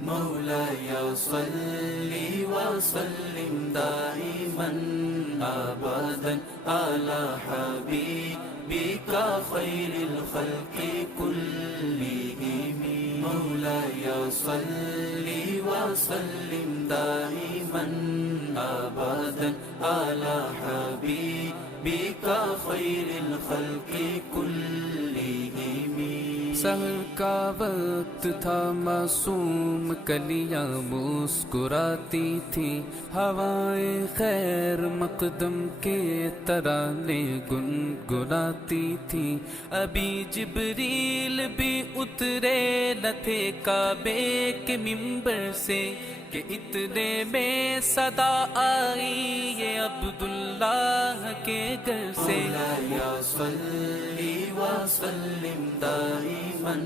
مولاي صل وسلم دائما أبدا على حبيبك خير الخلق كلهم. مولاي صل وسلم دائما أبدا على حبيبك خير الخلق كلهم. سحر کا وقت تھا، معصوم کلیاں مسکراتی تھی، ہوائیں خیر مقدم کے ترانے گنگناتی تھی. ابھی جبریل بھی اترے نہ تھے کعبے کے ممبر سے کہ اتنے میں صدا آئی یہ عبداللہ کے گھر سے. مولاي صل وسلم دائما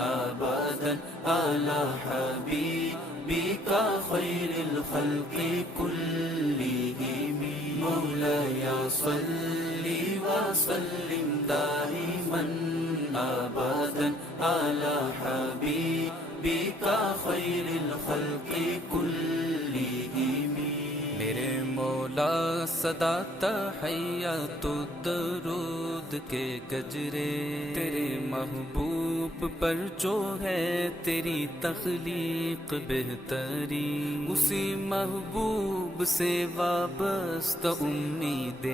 أبدا على حبيبك خير الخلق كلهم. مولاي صل وسلم دائما أبدا على حبيبك خير الخلق كلهم. میرے مولا صدا تحیات و درود کے گجرے تیرے محبوب پر جو ہے تیری تخلیق بہتری. اسی محبوب سے وابستہ امید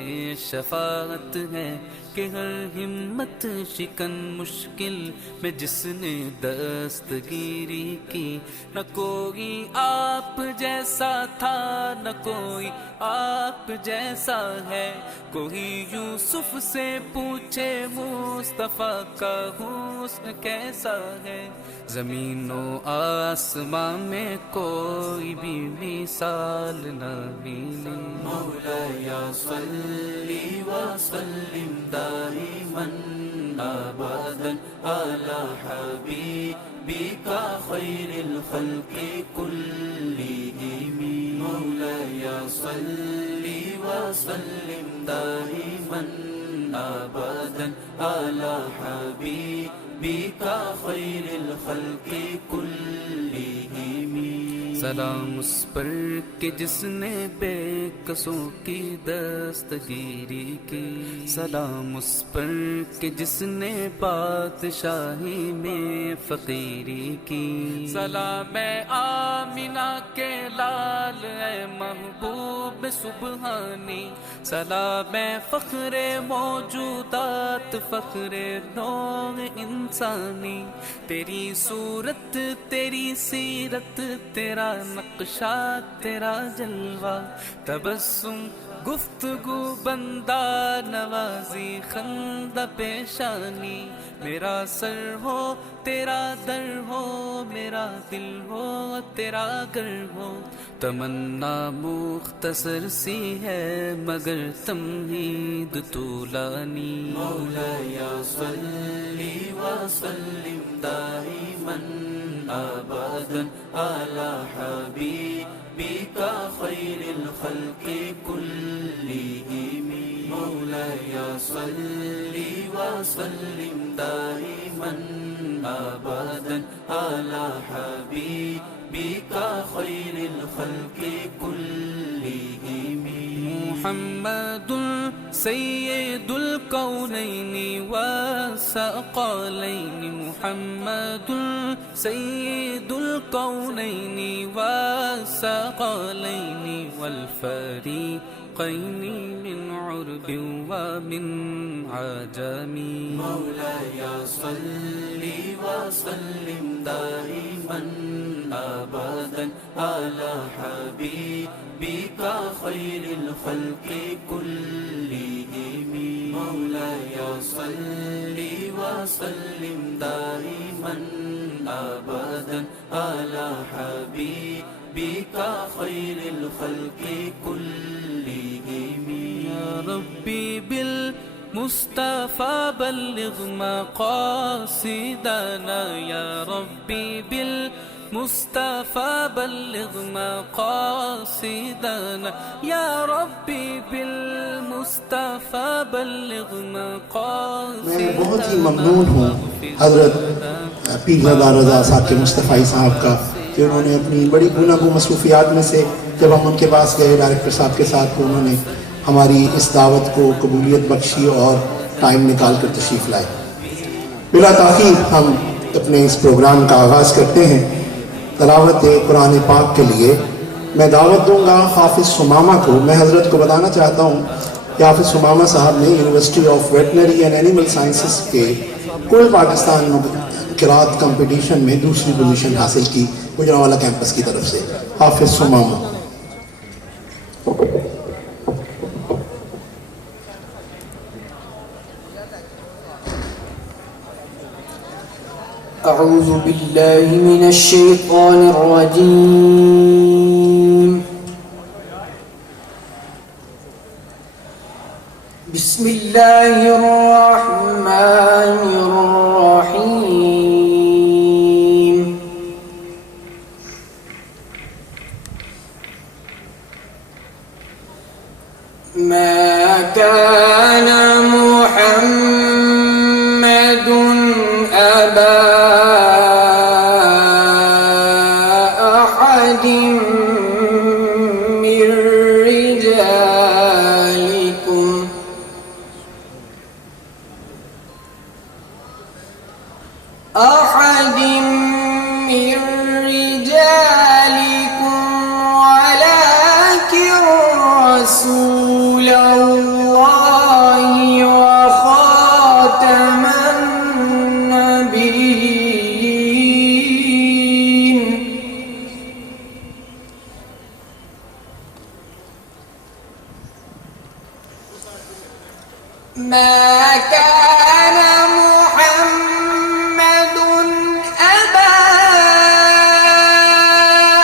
شفاعت ہے کہ ہر ہمت شکن مشکل میں جس نے دستگیری کی. نہ کوئی آپ جیسا تھا نہ کوئی آپ جیسا ہے، کوئی یوسف سے پوچھے مصطفیٰ کا حسن کیسا ہے. زمین و آسمان میں کوئی بھی مثال نہ ملی. مولاي صل وسلم دائما أبدا على حبيبك خير الخلق كلهم. مولاي صل وسلم دائما أبدا على حبيبك خير الخلق كلهم. سلام اس پر کہ جس نے بے کسوں کی دستگیری کی، سلام اس پر کہ جس نے بادشاہی میں فقیری کی. سلام اے آمینہ کے لال اے محبوب سبحانی، سلام اے فخر موجودات فخر نوع انسانی. تیری صورت تیری سیرت تیرا نقشہ تیرا جلوہ، تبسم گفتگو بندہ نوازی خندہ پیشانی. میرا سر ہو تیرا در ہو، میرا دل ہو تیرا گھر ہو. تمنا مختصر سی ہے مگر تمہید طولانی. مولاي صل وسلم دائما أبدا على حبيبك خير الخلق كلهم. مولاي صل وسلم دائما أبدا على حبيبك خير الخلق كلهم. محمد سید الکونین والثقلین، محمد سید الکونین والثقلین والفریقین من عرب ومن عجم. مولاي صل وسلم دائما أبدا على حبيبك خير الخلق كلهم. مولاي صل وسلم دائما أبدا على حبيبك خير الخلق كلهم. يا ربي بالمصطفى بلغ مقاصدنا، يا ربي بالمصطفى بلغ مقاصدنا، يا ربي بالمصطفى بلغ مقاصدنا. میں بہت ہی ممنون ہوں حضرت پیر زادہ رضا ثاقب مصطفی صاحب کا کہ انہوں نے اپنی بڑی گوناگوں مصروفیات میں سے جب ہم ان کے پاس گئے ڈائریکٹر صاحب کے ساتھ، تو انہوں نے ہماری اس دعوت کو قبولیت بخشی اور ٹائم نکال کر تشریف لائے۔ بلا تاخیر ہم اپنے اس پروگرام کا آغاز کرتے ہیں تلاوت قرآن پاک کے لیے۔ میں دعوت دوں گا حافظ ثمامہ کو۔ میں حضرت کو بتانا چاہتا ہوں کہ حافظ ثمامہ صاحب نے university of veterinary and animal sciences کے کل پاکستان قرات کمپٹیشن میں دوسری پوزیشن حاصل کی گجرانوالہ کیمپس کی طرف سے۔ حافظ ثمامہ۔ أعوذ بالله من الشيطان الرجيم. بسم الله الرحمن الرحيم. ما كان محمد أبا أحد من رجالكم ولكن رسول الله وخاتم النبيين. ما كان محمد أبا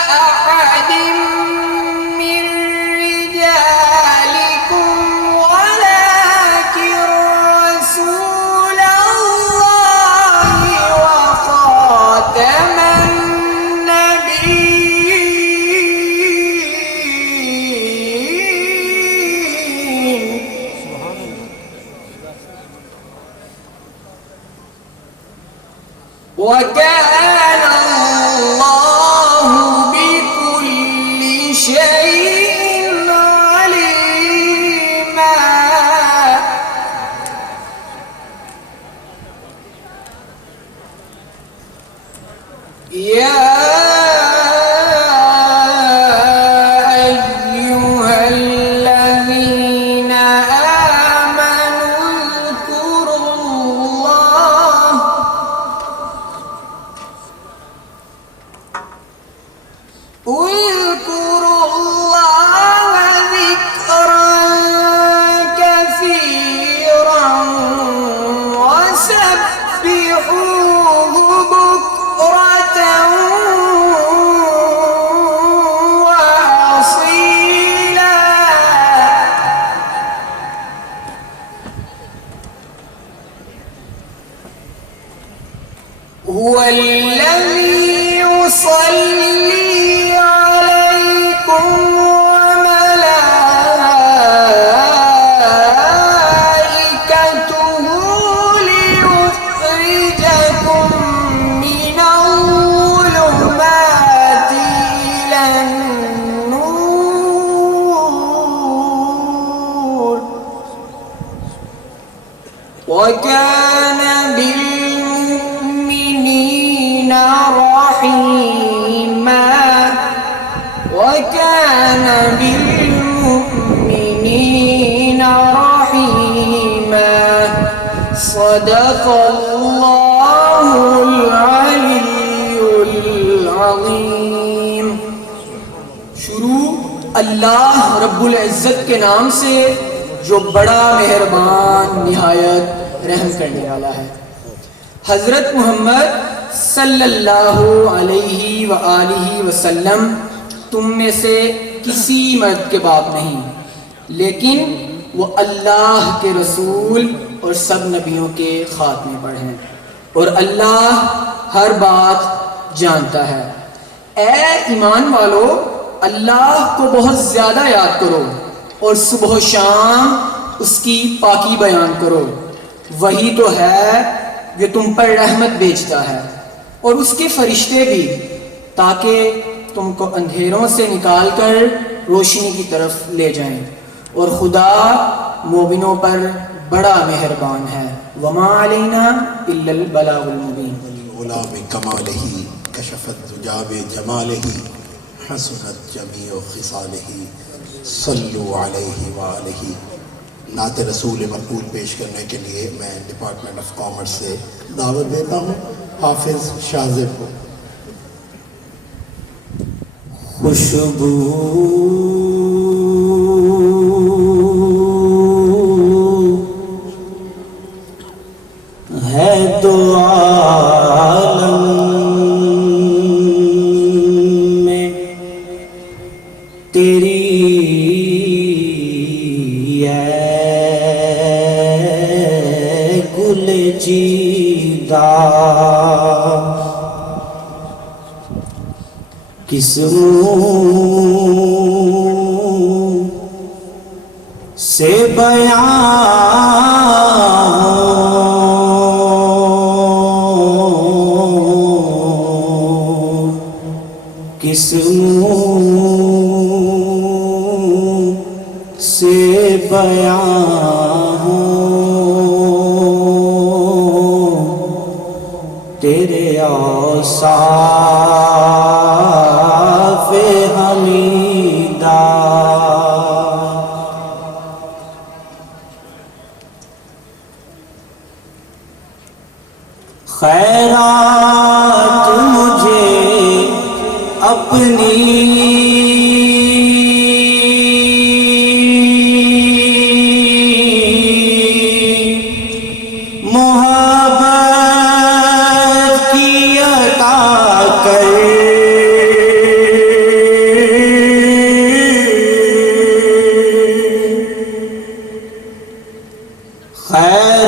أحد من رجالكم ولكن رسول الله وخاتم النبيين. وكان الله بكل شيء عليما. يا أيها الذين آمنوا اذكروا الله ذكرا كثيرا وسبحوه بكرة وأصيلا. هو الذي يصلي عليكم وملائكته ليخرجكم من الظلمات إلى النور. وكان بالمؤمنين رحيما. وكان بالمؤمنين رحيما. صدق الله العلي العظيم. شروع اللہ رب العزت کے نام سے جو بڑا مہربان نہایت رحم کرنے والا ہے۔ حضرت محمد صلی اللہ علیہ وآلہ وسلم تم میں سے کسی مرد کے باپ نہیں، لیکن وہ اللہ کے رسول اور سب نبیوں کے خاتمے پر ہیں، اور اللہ ہر بات جانتا ہے۔ اے ایمان والو، اللہ کو بہت زیادہ یاد کرو اور صبح و شام اس کی پاکی بیان کرو۔ وہی تو ہے جو تم پر رحمت بھیجتا ہے، اور اس کے فرشتے بھی، تاکہ تم کو اندھیروں سے نکال کر روشنی کی طرف لے جائیں، اور خدا مومنوں پر بڑا مہربان ہے۔ وما علینا الا البلاغ المبین۔ العلا بکمالہ کشف الدجا بجمالہ حسنت جمیع خصالہ صلوا علیہ وآلہ۔ نعت رسول مقبول پیش کرنے کے لیے میں ڈپارٹمنٹ آف کامرس سے دعوت دیتا ہوں حافظ شاذب کو۔ خوشبو ہے دو عالم میں تیری اے گل جیدہ، کس منہ سے بیان، کس منہ سے بیان تیرے اوصاف حمیدہ۔ خیرات مجھے اپنی محبت کی عطا کر،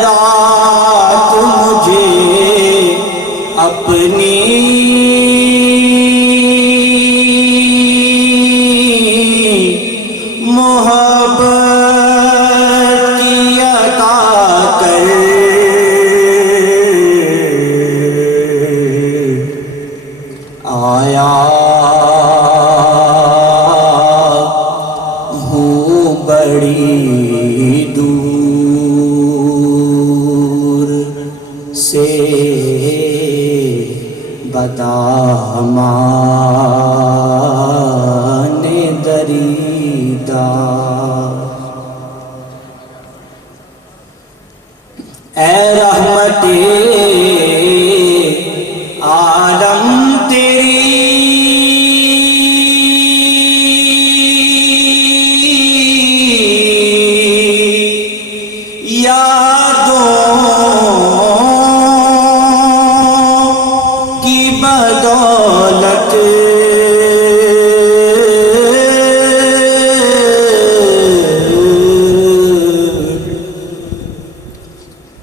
خیرات مجھے اپنی محبت کی عطا کر، آیا ہوں بڑی دور سے بدامان دریدہ، اے رحمت عالم تیری یادوں کی بدولت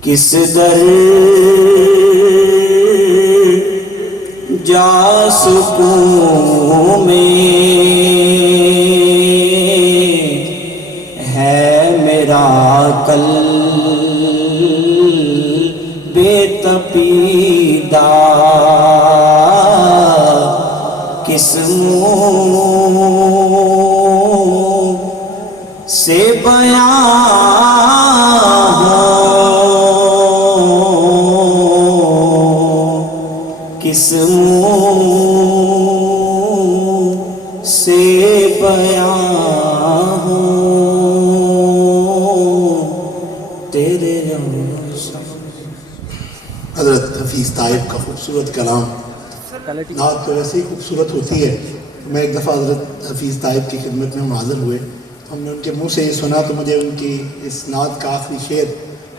کس در جا سکوں میں ہے میرا قلب تپیدہ، کس منہ سے بیان کس منہ سے بیان تیرے حضرت حفیظ طائب کا خوبصورت کلام، نعت تو ویسے ہی خوبصورت ہوتی ہے۔ میں ایک دفعہ حضرت حفیظ طائب کی خدمت میں حاضر ہوئے، ہم نے ان کے منہ سے یہ سنا تو مجھے ان کی اس نعت کا آخری شعر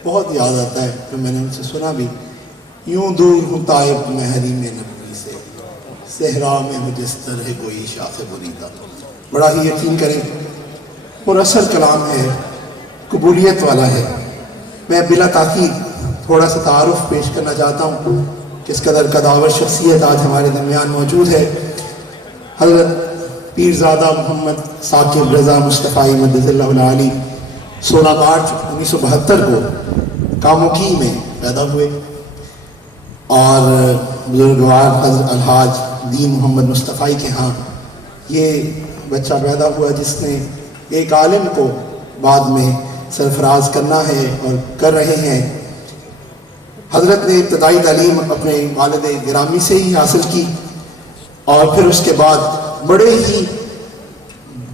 بہت یاد آتا ہے جو میں نے ان سے سنا بھی۔ یوں دور ہوں طائب میں حریم نبوی سے، صحرا میں مجستر ہے کوئی شاخ بریدہ۔ بڑا ہی یقین کریں اور اثر کلام ہے، قبولیت والا ہے۔ میں بلا تاخیر تھوڑا سا تعارف پیش کرنا چاہتا ہوں، کس قدر قداور شخصیت آج ہمارے درمیان موجود ہے۔ حضرت پیرزادہ محمد ثاقب رضا مصطفی مدد اللہ العالی 16 مارچ 1972 کو کاموکی میں پیدا ہوئے، اور بزرگوار حضرت الحاج دین محمد مصطفی کے ہاں یہ بچہ پیدا ہوا جس نے ایک عالم کو بعد میں سرفراز کرنا ہے اور کر رہے ہیں۔ حضرت نے ابتدائی تعلیم اپنے والد گرامی سے ہی حاصل کی اور پھر اس کے بعد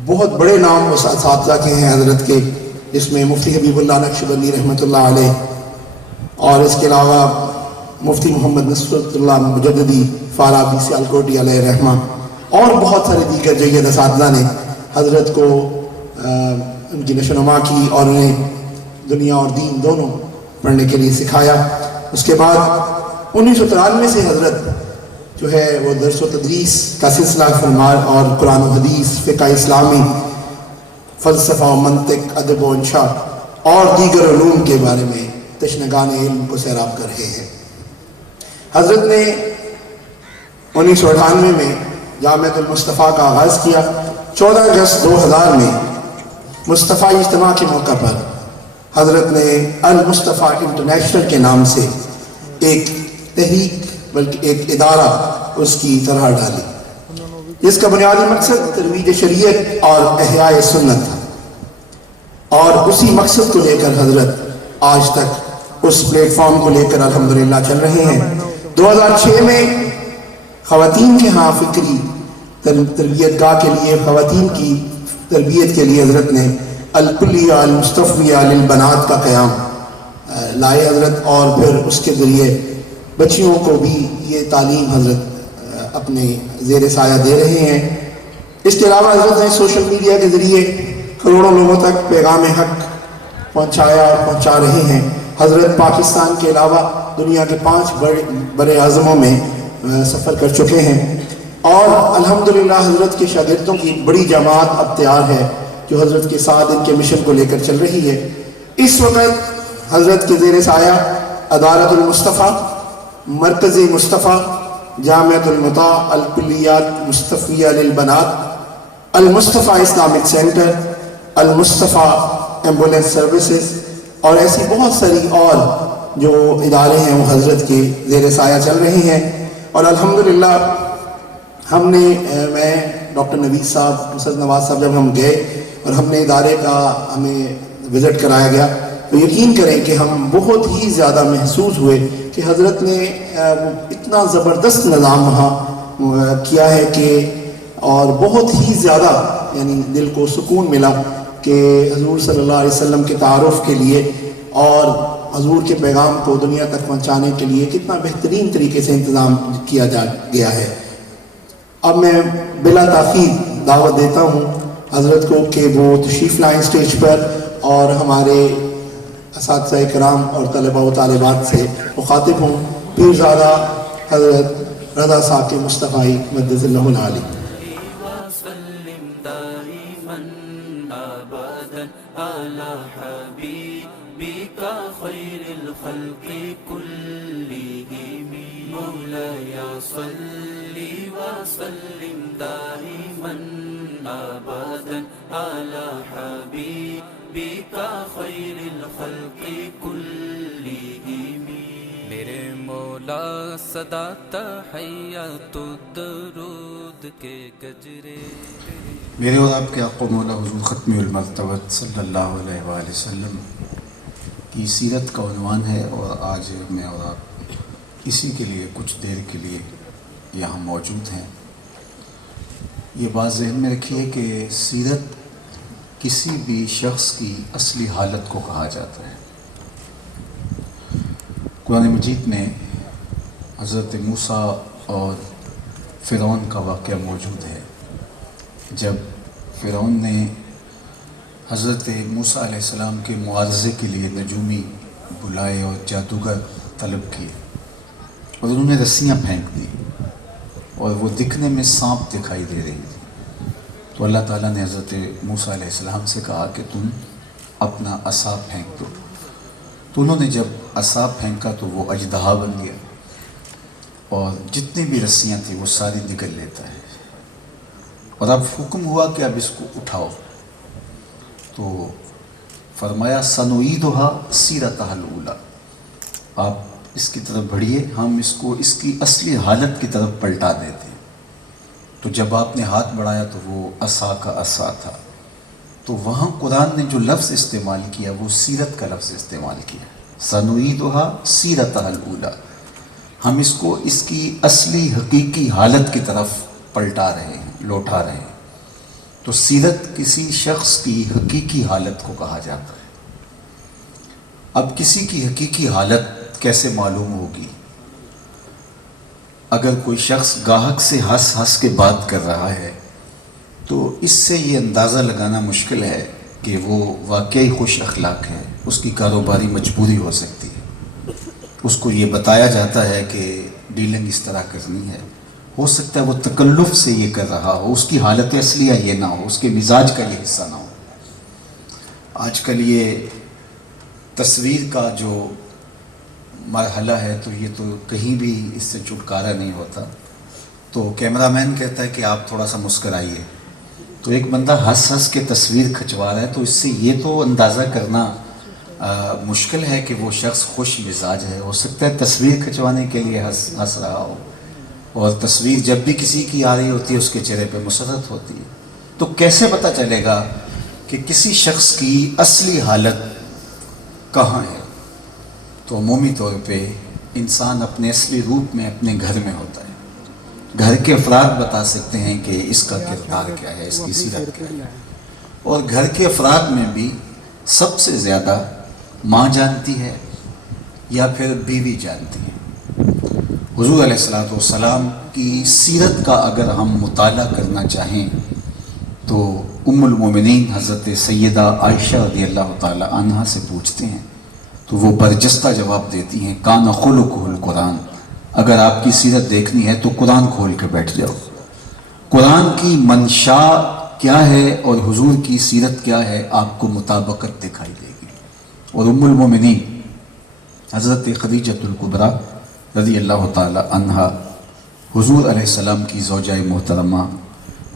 بہت بڑے نام اساتذہ کے ہیں حضرت کے، جس میں مفتی حبیب اللہ نقشبندی رحمۃ اللہ علیہ، اور اس کے علاوہ مفتی محمد نصرت اللہ مجددی فارابی سیالکوٹی علیہ رحمہ، اور بہت سارے دیگر جید اساتذہ نے حضرت کو ان کی نشوونما کی اور انہیں دنیا اور دین دونوں پڑھنے کے لیے سکھایا۔ اس کے بعد 1993 سے حضرت جو ہے وہ درس و تدریس کا سلسلہ فرمان اور قرآن و حدیث، فقہ اسلامی، فلسفہ و منطق، ادب و انشاء اور دیگر علوم کے بارے میں تشنگان علم کو سیراب کر رہے ہیں۔ حضرت نے 1998 میں جامعۃ المصطفیٰ کا آغاز کیا۔ 14 اگست 2000 میں مصطفیٰ اجتماع کے موقع پر حضرت نے المصطفیٰ انٹرنیشنل کے نام سے ایک تحریک بلکہ ایک ادارہ اس کی طرح ڈالی، جس کا بنیادی مقصد ترویج شریعت اور احیاء سنت تھا، اور اسی مقصد کو لے کر حضرت آج تک اس پلیٹ فارم کو لے کر الحمدللہ چل رہے ہیں۔ 2006 میں خواتین کے ہاں فکری تربیت گاہ کے لیے، خواتین کی تربیت کے لیے حضرت نے الکلیہ المصطفیہ للبنات کا قیام لائے حضرت، اور پھر اس کے ذریعے بچیوں کو بھی یہ تعلیم حضرت اپنے زیر سایہ دے رہے ہیں۔ اس کے علاوہ حضرت نے سوشل میڈیا کے ذریعے کروڑوں لوگوں تک پیغام حق پہنچایا اور پہنچا رہے ہیں۔ حضرت پاکستان کے علاوہ دنیا کے 5 بڑے اعظموں میں سفر کر چکے ہیں، اور الحمدللہ حضرت کے شاگردوں کی بڑی جماعت اب تیار ہے جو حضرت کے ساتھ ان کے مشن کو لے کر چل رہی ہے۔ اس وقت حضرت کے زیر سایہ ادارۃ المصطفیٰ، مرکز مصطفیٰ، جامعۃ المطاع، الکلیات مصطفیہ للبنات، المصطفیٰ اسلامک سینٹر، المصطفیٰ ایمبولینس سروسز، اور ایسی بہت ساری اور جو ادارے ہیں وہ حضرت کے زیر سایہ چل رہے ہیں۔ اور الحمدللہ ہم نے میں ڈاکٹر نوید صاحب، اسد نواز صاحب، جب ہم گئے اور ہم نے ادارے کا ہمیں وزٹ کرایا گیا تو یقین کریں کہ ہم بہت ہی زیادہ محسوس ہوئے کہ حضرت نے اتنا زبردست نظام وہاں کیا ہے کہ، اور بہت ہی زیادہ یعنی دل کو سکون ملا کہ حضور صلی اللہ علیہ وسلم کے تعارف کے لیے اور حضور کے پیغام کو دنیا تک پہنچانے کے لیے کتنا بہترین طریقے سے انتظام کیا گیا ہے۔ اب میں بلا تاخیر دعوت دیتا ہوں حضرت کو کہ وہ تشریف لائیں اسٹیج پر اور ہمارے اساتذہ کرام اور طلباء و طالبات سے مخاطب ہوں۔ پیرزادہ حضرت رضا صاحب کے مصطفی مدد اللہ العالی۔ وسلم دائما ابدا على حبيبك خير الخلق كلهم مولاي صل وسلم دائما ابدا على حبيبك خير الخلق كلهم میرے مولا صدا تحیات الدرود کے گجرے۔ میرے اور آپ کے آقا مولا حضور ختم المرتبت صلی اللہ علیہ وآلہ وسلم کی سیرت کا عنوان ہے، اور آج میں اور آپ اسی کے لیے کچھ دیر کے لیے یہاں موجود ہیں۔ یہ بات ذہن میں رکھیے کہ سیرت کسی بھی شخص کی اصلی حالت کو کہا جاتا ہے۔ قرآن مجید میں حضرت موسیٰ اور فرعون کا واقعہ موجود ہے۔ جب فرعون نے حضرت موسیٰ علیہ السلام کے معاوضے کے لیے نجومی بلائے اور جادوگر طلب کیے، اور انہوں نے رسیاں پھینک دی اور وہ دکھنے میں سانپ دکھائی دے رہی تھی، تو اللہ تعالیٰ نے حضرت موسیٰ علیہ السلام سے کہا کہ تم اپنا عصا پھینک دو۔ تو انہوں نے جب عصا پھینکا تو وہ اژدہا بن گیا، اور جتنی بھی رسیاں تھیں وہ ساری نگل لیتا ہے، اور اب حکم ہوا کہ اب اس کو اٹھاؤ۔ تو فرمایا سنعیدها سیرتها الاولی، آپ اس کی طرف بڑھیے، ہم اس کو اس کی اصلی حالت کی طرف پلٹا دیتے ہیں۔ تو جب آپ نے ہاتھ بڑھایا تو وہ عصا کا عصا تھا. تو وہاں قرآن نے جو لفظ استعمال کیا وہ سیرت کا لفظ استعمال کیا. سنعیدها سیرتها الاولی. ہم اس کو اس کی اصلی حقیقی حالت کی طرف پلٹا رہے ہیں، لوٹا رہے ہیں. تو سیرت کسی شخص کی حقیقی حالت کو کہا جاتا ہے. اب کسی کی حقیقی حالت کیسے معلوم ہوگی؟ اگر کوئی شخص گاہک سے ہنس ہنس کے بات کر رہا ہے تو اس سے یہ اندازہ لگانا مشکل ہے کہ وہ واقعی خوش اخلاق ہے. اس کی کاروباری مجبوری ہو سکتی ہے. اس کو یہ بتایا جاتا ہے کہ ڈیلنگ اس طرح کرنی ہے. ہو سکتا ہے وہ تکلف سے یہ کر رہا ہو، اس کی حالت اصلیہ یہ نہ ہو، اس کے مزاج کا یہ حصہ نہ ہو. آج کل یہ تصویر کا جو مرحلہ ہے تو یہ تو کہیں بھی اس سے چھٹکارا نہیں ہوتا. تو کیمرہ مین کہتا ہے کہ آپ تھوڑا سا مسکرائیے، تو ایک بندہ ہنس ہنس کے تصویر کھنچوا رہا ہے. تو اس سے یہ تو اندازہ کرنا مشکل ہے کہ وہ شخص خوش مزاج ہے. ہو سکتا ہے تصویر کھنچوانے کے لیے ہنس رہا ہو، اور تصویر جب بھی کسی کی آ رہی ہوتی ہے اس کے چہرے پہ مسرت ہوتی ہے. تو کیسے پتہ چلے گا کہ کسی شخص کی اصلی حالت کہاں ہے؟ تو عمومی طور پہ انسان اپنے اصلی روپ میں اپنے گھر میں ہوتا ہے. گھر کے افراد بتا سکتے ہیں کہ اس کا کردار کیا ہے، اس کی سیرت کیا ہے. اور گھر کے افراد میں بھی سب سے زیادہ ماں جانتی ہے یا پھر بیوی جانتی ہے. حضور علیہ الصلوۃ والسلام کی سیرت کا اگر ہم مطالعہ کرنا چاہیں تو ام المومنین حضرت سیدہ عائشہ رضی اللہ تعالی عنہا سے پوچھتے ہیں تو وہ برجستہ جواب دیتی ہیں، کان خلقہ القرآن. اگر آپ کی سیرت دیکھنی ہے تو قرآن کھول کے بیٹھ جاؤ. قرآن کی منشا کیا ہے اور حضور کی سیرت کیا ہے آپ کو مطابقت دکھائی دے گی. اور ام المومنین حضرت خدیجۃ الکبریٰ رضی اللہ تعالی عنہا حضور علیہ السلام کی زوجہ محترمہ،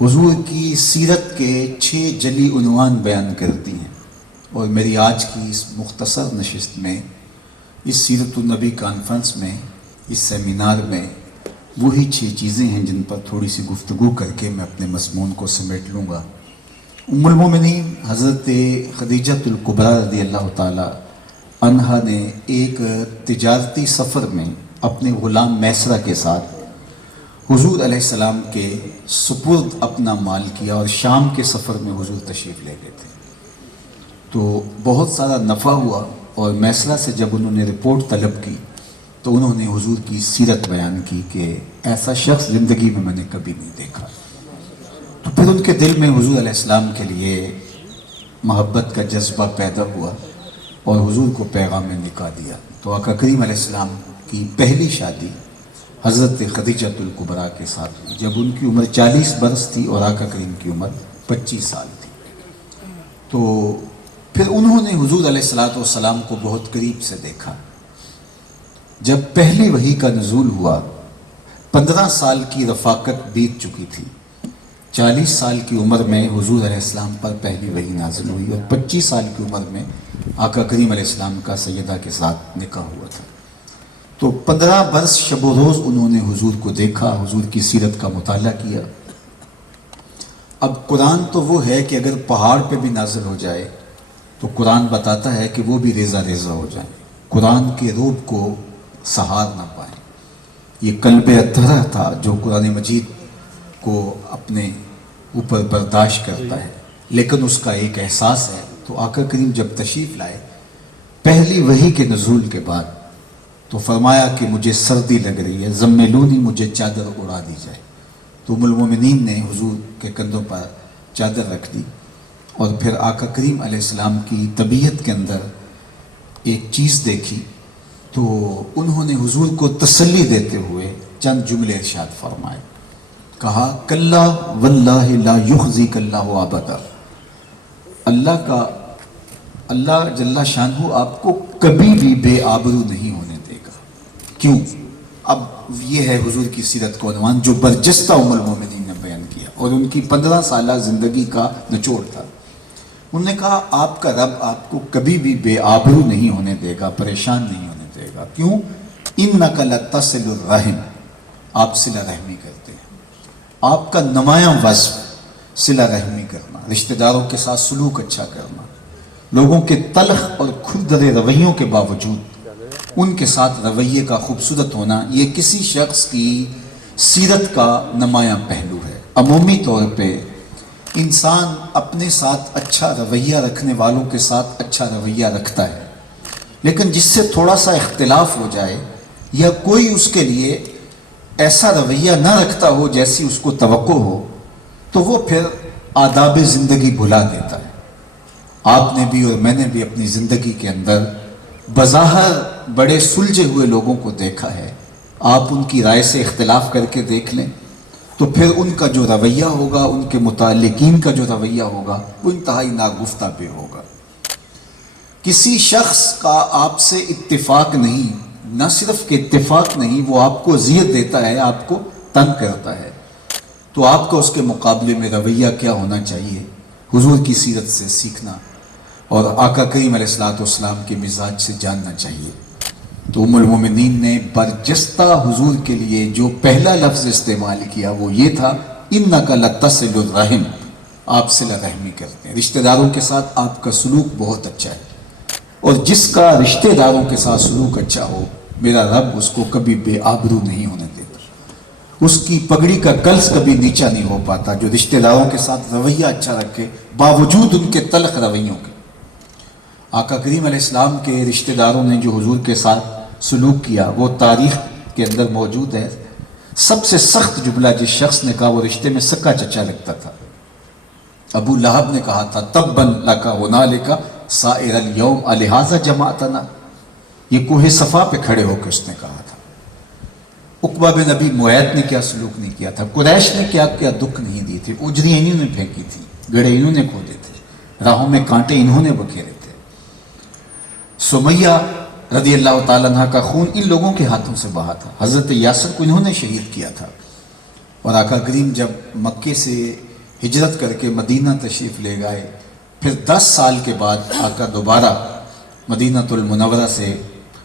حضور کی سیرت کے 6 جلی عنوان بیان کرتی ہیں. اور میری آج کی اس مختصر نشست میں، اس سیرت النبی کانفرنس میں، اس سیمینار میں وہی 6 چیزیں ہیں جن پر تھوڑی سی گفتگو کر کے میں اپنے مضمون کو سمیٹ لوں گا. ام المومنین حضرت خدیجۃ الکبریٰ رضی اللہ تعالی عنہا نے ایک تجارتی سفر میں اپنے غلام میسرہ کے ساتھ حضور علیہ السلام کے سپرد اپنا مال کیا اور شام کے سفر میں حضور تشریف لے گئے تھے. تو بہت سارا نفع ہوا اور میسرہ سے جب انہوں نے رپورٹ طلب کی تو انہوں نے حضور کی سیرت بیان کی کہ ایسا شخص زندگی میں نے کبھی نہیں دیکھا. تو پھر ان کے دل میں حضور علیہ السلام کے لیے محبت کا جذبہ پیدا ہوا اور حضور کو پیغام نکاح دیا. تو آقا کریم علیہ السلام کی پہلی شادی حضرت خدیجۃ الکبریٰ کے ساتھ ہوئی جب ان کی عمر 40 برس تھی اور آقا کریم کی عمر 25 سال تھی. تو پھر انہوں نے حضور علیہ السلام کو بہت قریب سے دیکھا. جب پہلی وحی کا نزول ہوا 15 سال کی رفاقت بیت چکی تھی. 40 سال کی عمر میں حضور علیہ السلام پر پہلی وحی نازل ہوئی اور 25 سال کی عمر میں آقا کریم علیہ السلام کا سیدہ کے ساتھ نکاح ہوا تھا. تو 15 برس شب و روز انہوں نے حضور کو دیکھا، حضور کی سیرت کا مطالعہ کیا. اب قرآن تو وہ ہے کہ اگر پہاڑ پہ بھی نازل ہو جائے تو قرآن بتاتا ہے کہ وہ بھی ریزہ ریزہ ہو جائیں، قرآن کے روپ کو سہار نہ پائیں. یہ قلب اطہرہ تھا جو قرآن مجید کو اپنے اوپر برداشت کرتا ہے، لیکن اس کا ایک احساس ہے. تو آقا کریم جب تشریف لائے پہلی وحی کے نزول کے بعد تو فرمایا کہ مجھے سردی لگ رہی ہے، زملونی، مجھے چادر اڑا دی جائے. تو ام المومنین نے حضور کے کندھوں پر چادر رکھ دی اور پھر آقا کریم علیہ السلام کی طبیعت کے اندر ایک چیز دیکھی تو انہوں نے حضور کو تسلی دیتے ہوئے چند جملے ارشاد فرمائے. کہا کلا واللہ لا یخزیک اللہ ابدا. اللہ جل شانہ آپ کو کبھی بھی بے آبرو نہیں ہونے دے گا. کیوں؟ اب یہ ہے حضور کی سیرت کا عنوان جو برجستہ ام المومنین نے بیان کیا اور ان کی 15 سالہ زندگی کا نچوڑ تھا. انہوں نے کہا آپ کا رب آپ کو کبھی بھی بے آبرو نہیں ہونے دے گا، پریشان نہیں ہونے دے گا. کیوں؟ انک لتصل الرحم، آپ صلہ رحمی کرتے ہیں. آپ کا نمایاں وصف صلہ رحمی کرنا، رشتہ داروں کے ساتھ سلوک اچھا کرنا، لوگوں کے تلخ اور کھردرے رویوں کے باوجود ان کے ساتھ رویے کا خوبصورت ہونا، یہ کسی شخص کی سیرت کا نمایاں پہلو ہے۔ عمومی طور پہ انسان اپنے ساتھ اچھا رویہ رکھنے والوں کے ساتھ اچھا رویہ رکھتا ہے، لیکن جس سے تھوڑا سا اختلاف ہو جائے یا کوئی اس کے لیے ایسا رویہ نہ رکھتا ہو جیسی اس کو توقع ہو، تو وہ پھر آداب زندگی بھلا دیتا ہے۔ آپ نے بھی اور میں نے بھی اپنی زندگی کے اندر بظاہر بڑے سلجھے ہوئے لوگوں کو دیکھا ہے، آپ ان کی رائے سے اختلاف کر کے دیکھ لیں تو پھر ان کا جو رویہ ہوگا، ان کے متعلقین کا جو رویہ ہوگا، وہ انتہائی ناگفتہ بے ہوگا۔ کسی شخص کا آپ سے اتفاق نہیں، نہ صرف کہ اتفاق نہیں، وہ آپ کو اذیت دیتا ہے، آپ کو تنگ کرتا ہے، تو آپ کا اس کے مقابلے میں رویہ کیا ہونا چاہیے، حضور کی سیرت سے سیکھنا اور آقا کریم علیہ الصلوۃ والسلام کے مزاج سے جاننا چاہیے۔ تو ام المومنین نے برجستہ حضور کے لیے جو پہلا لفظ استعمال کیا وہ یہ تھا، اِنَّكَ لَتَصِلُ الرَّحِمَ، آپ صلہ رحمی کرتے ہیں، رشتہ داروں کے ساتھ آپ کا سلوک بہت اچھا ہے، اور جس کا رشتہ داروں کے ساتھ سلوک اچھا ہو، میرا رب اس کو کبھی بے آبرو نہیں ہونے دیتا، اس کی پگڑی کا کلس کبھی نیچا نہیں ہو پاتا، جو رشتہ داروں کے ساتھ رویہ اچھا رکھے باوجود ان کے تلخ رویوں کے۔ آقا کریم علیہ السلام کے رشتہ داروں نے جو حضور کے ساتھ سلوک کیا وہ تاریخ کے اندر موجود ہے۔ سب سے سخت جملہ جس شخص نے کہا وہ رشتے میں سکا چچا لگتا تھا۔ ابو لہب نے کہا تھا تبًا لک ہنالک سائر الیوم الہذا جمعتنا، یہ کوہ صفا پہ کھڑے ہو کے اس نے کہا تھا۔ عقبہ بن ابی معیط نے کیا سلوک نہیں کیا تھا، قریش نے کیا کیا دکھ نہیں دی تھی، اجری انہوں نے پھینکی تھی، گڑے انہوں نے کھودے تھے، راہوں میں کانٹے انہوں نے بکھیرے تھے۔ سمیہ رضی اللہ تعالیٰ عنہ کا خون ان لوگوں کے ہاتھوں سے بہا تھا، حضرت یاسر کو انہوں نے شہید کیا تھا، اور آقا کریم جب مکے سے ہجرت کر کے مدینہ تشریف لے گئے، پھر 10 سال کے بعد آقا دوبارہ مدینہ المنورہ سے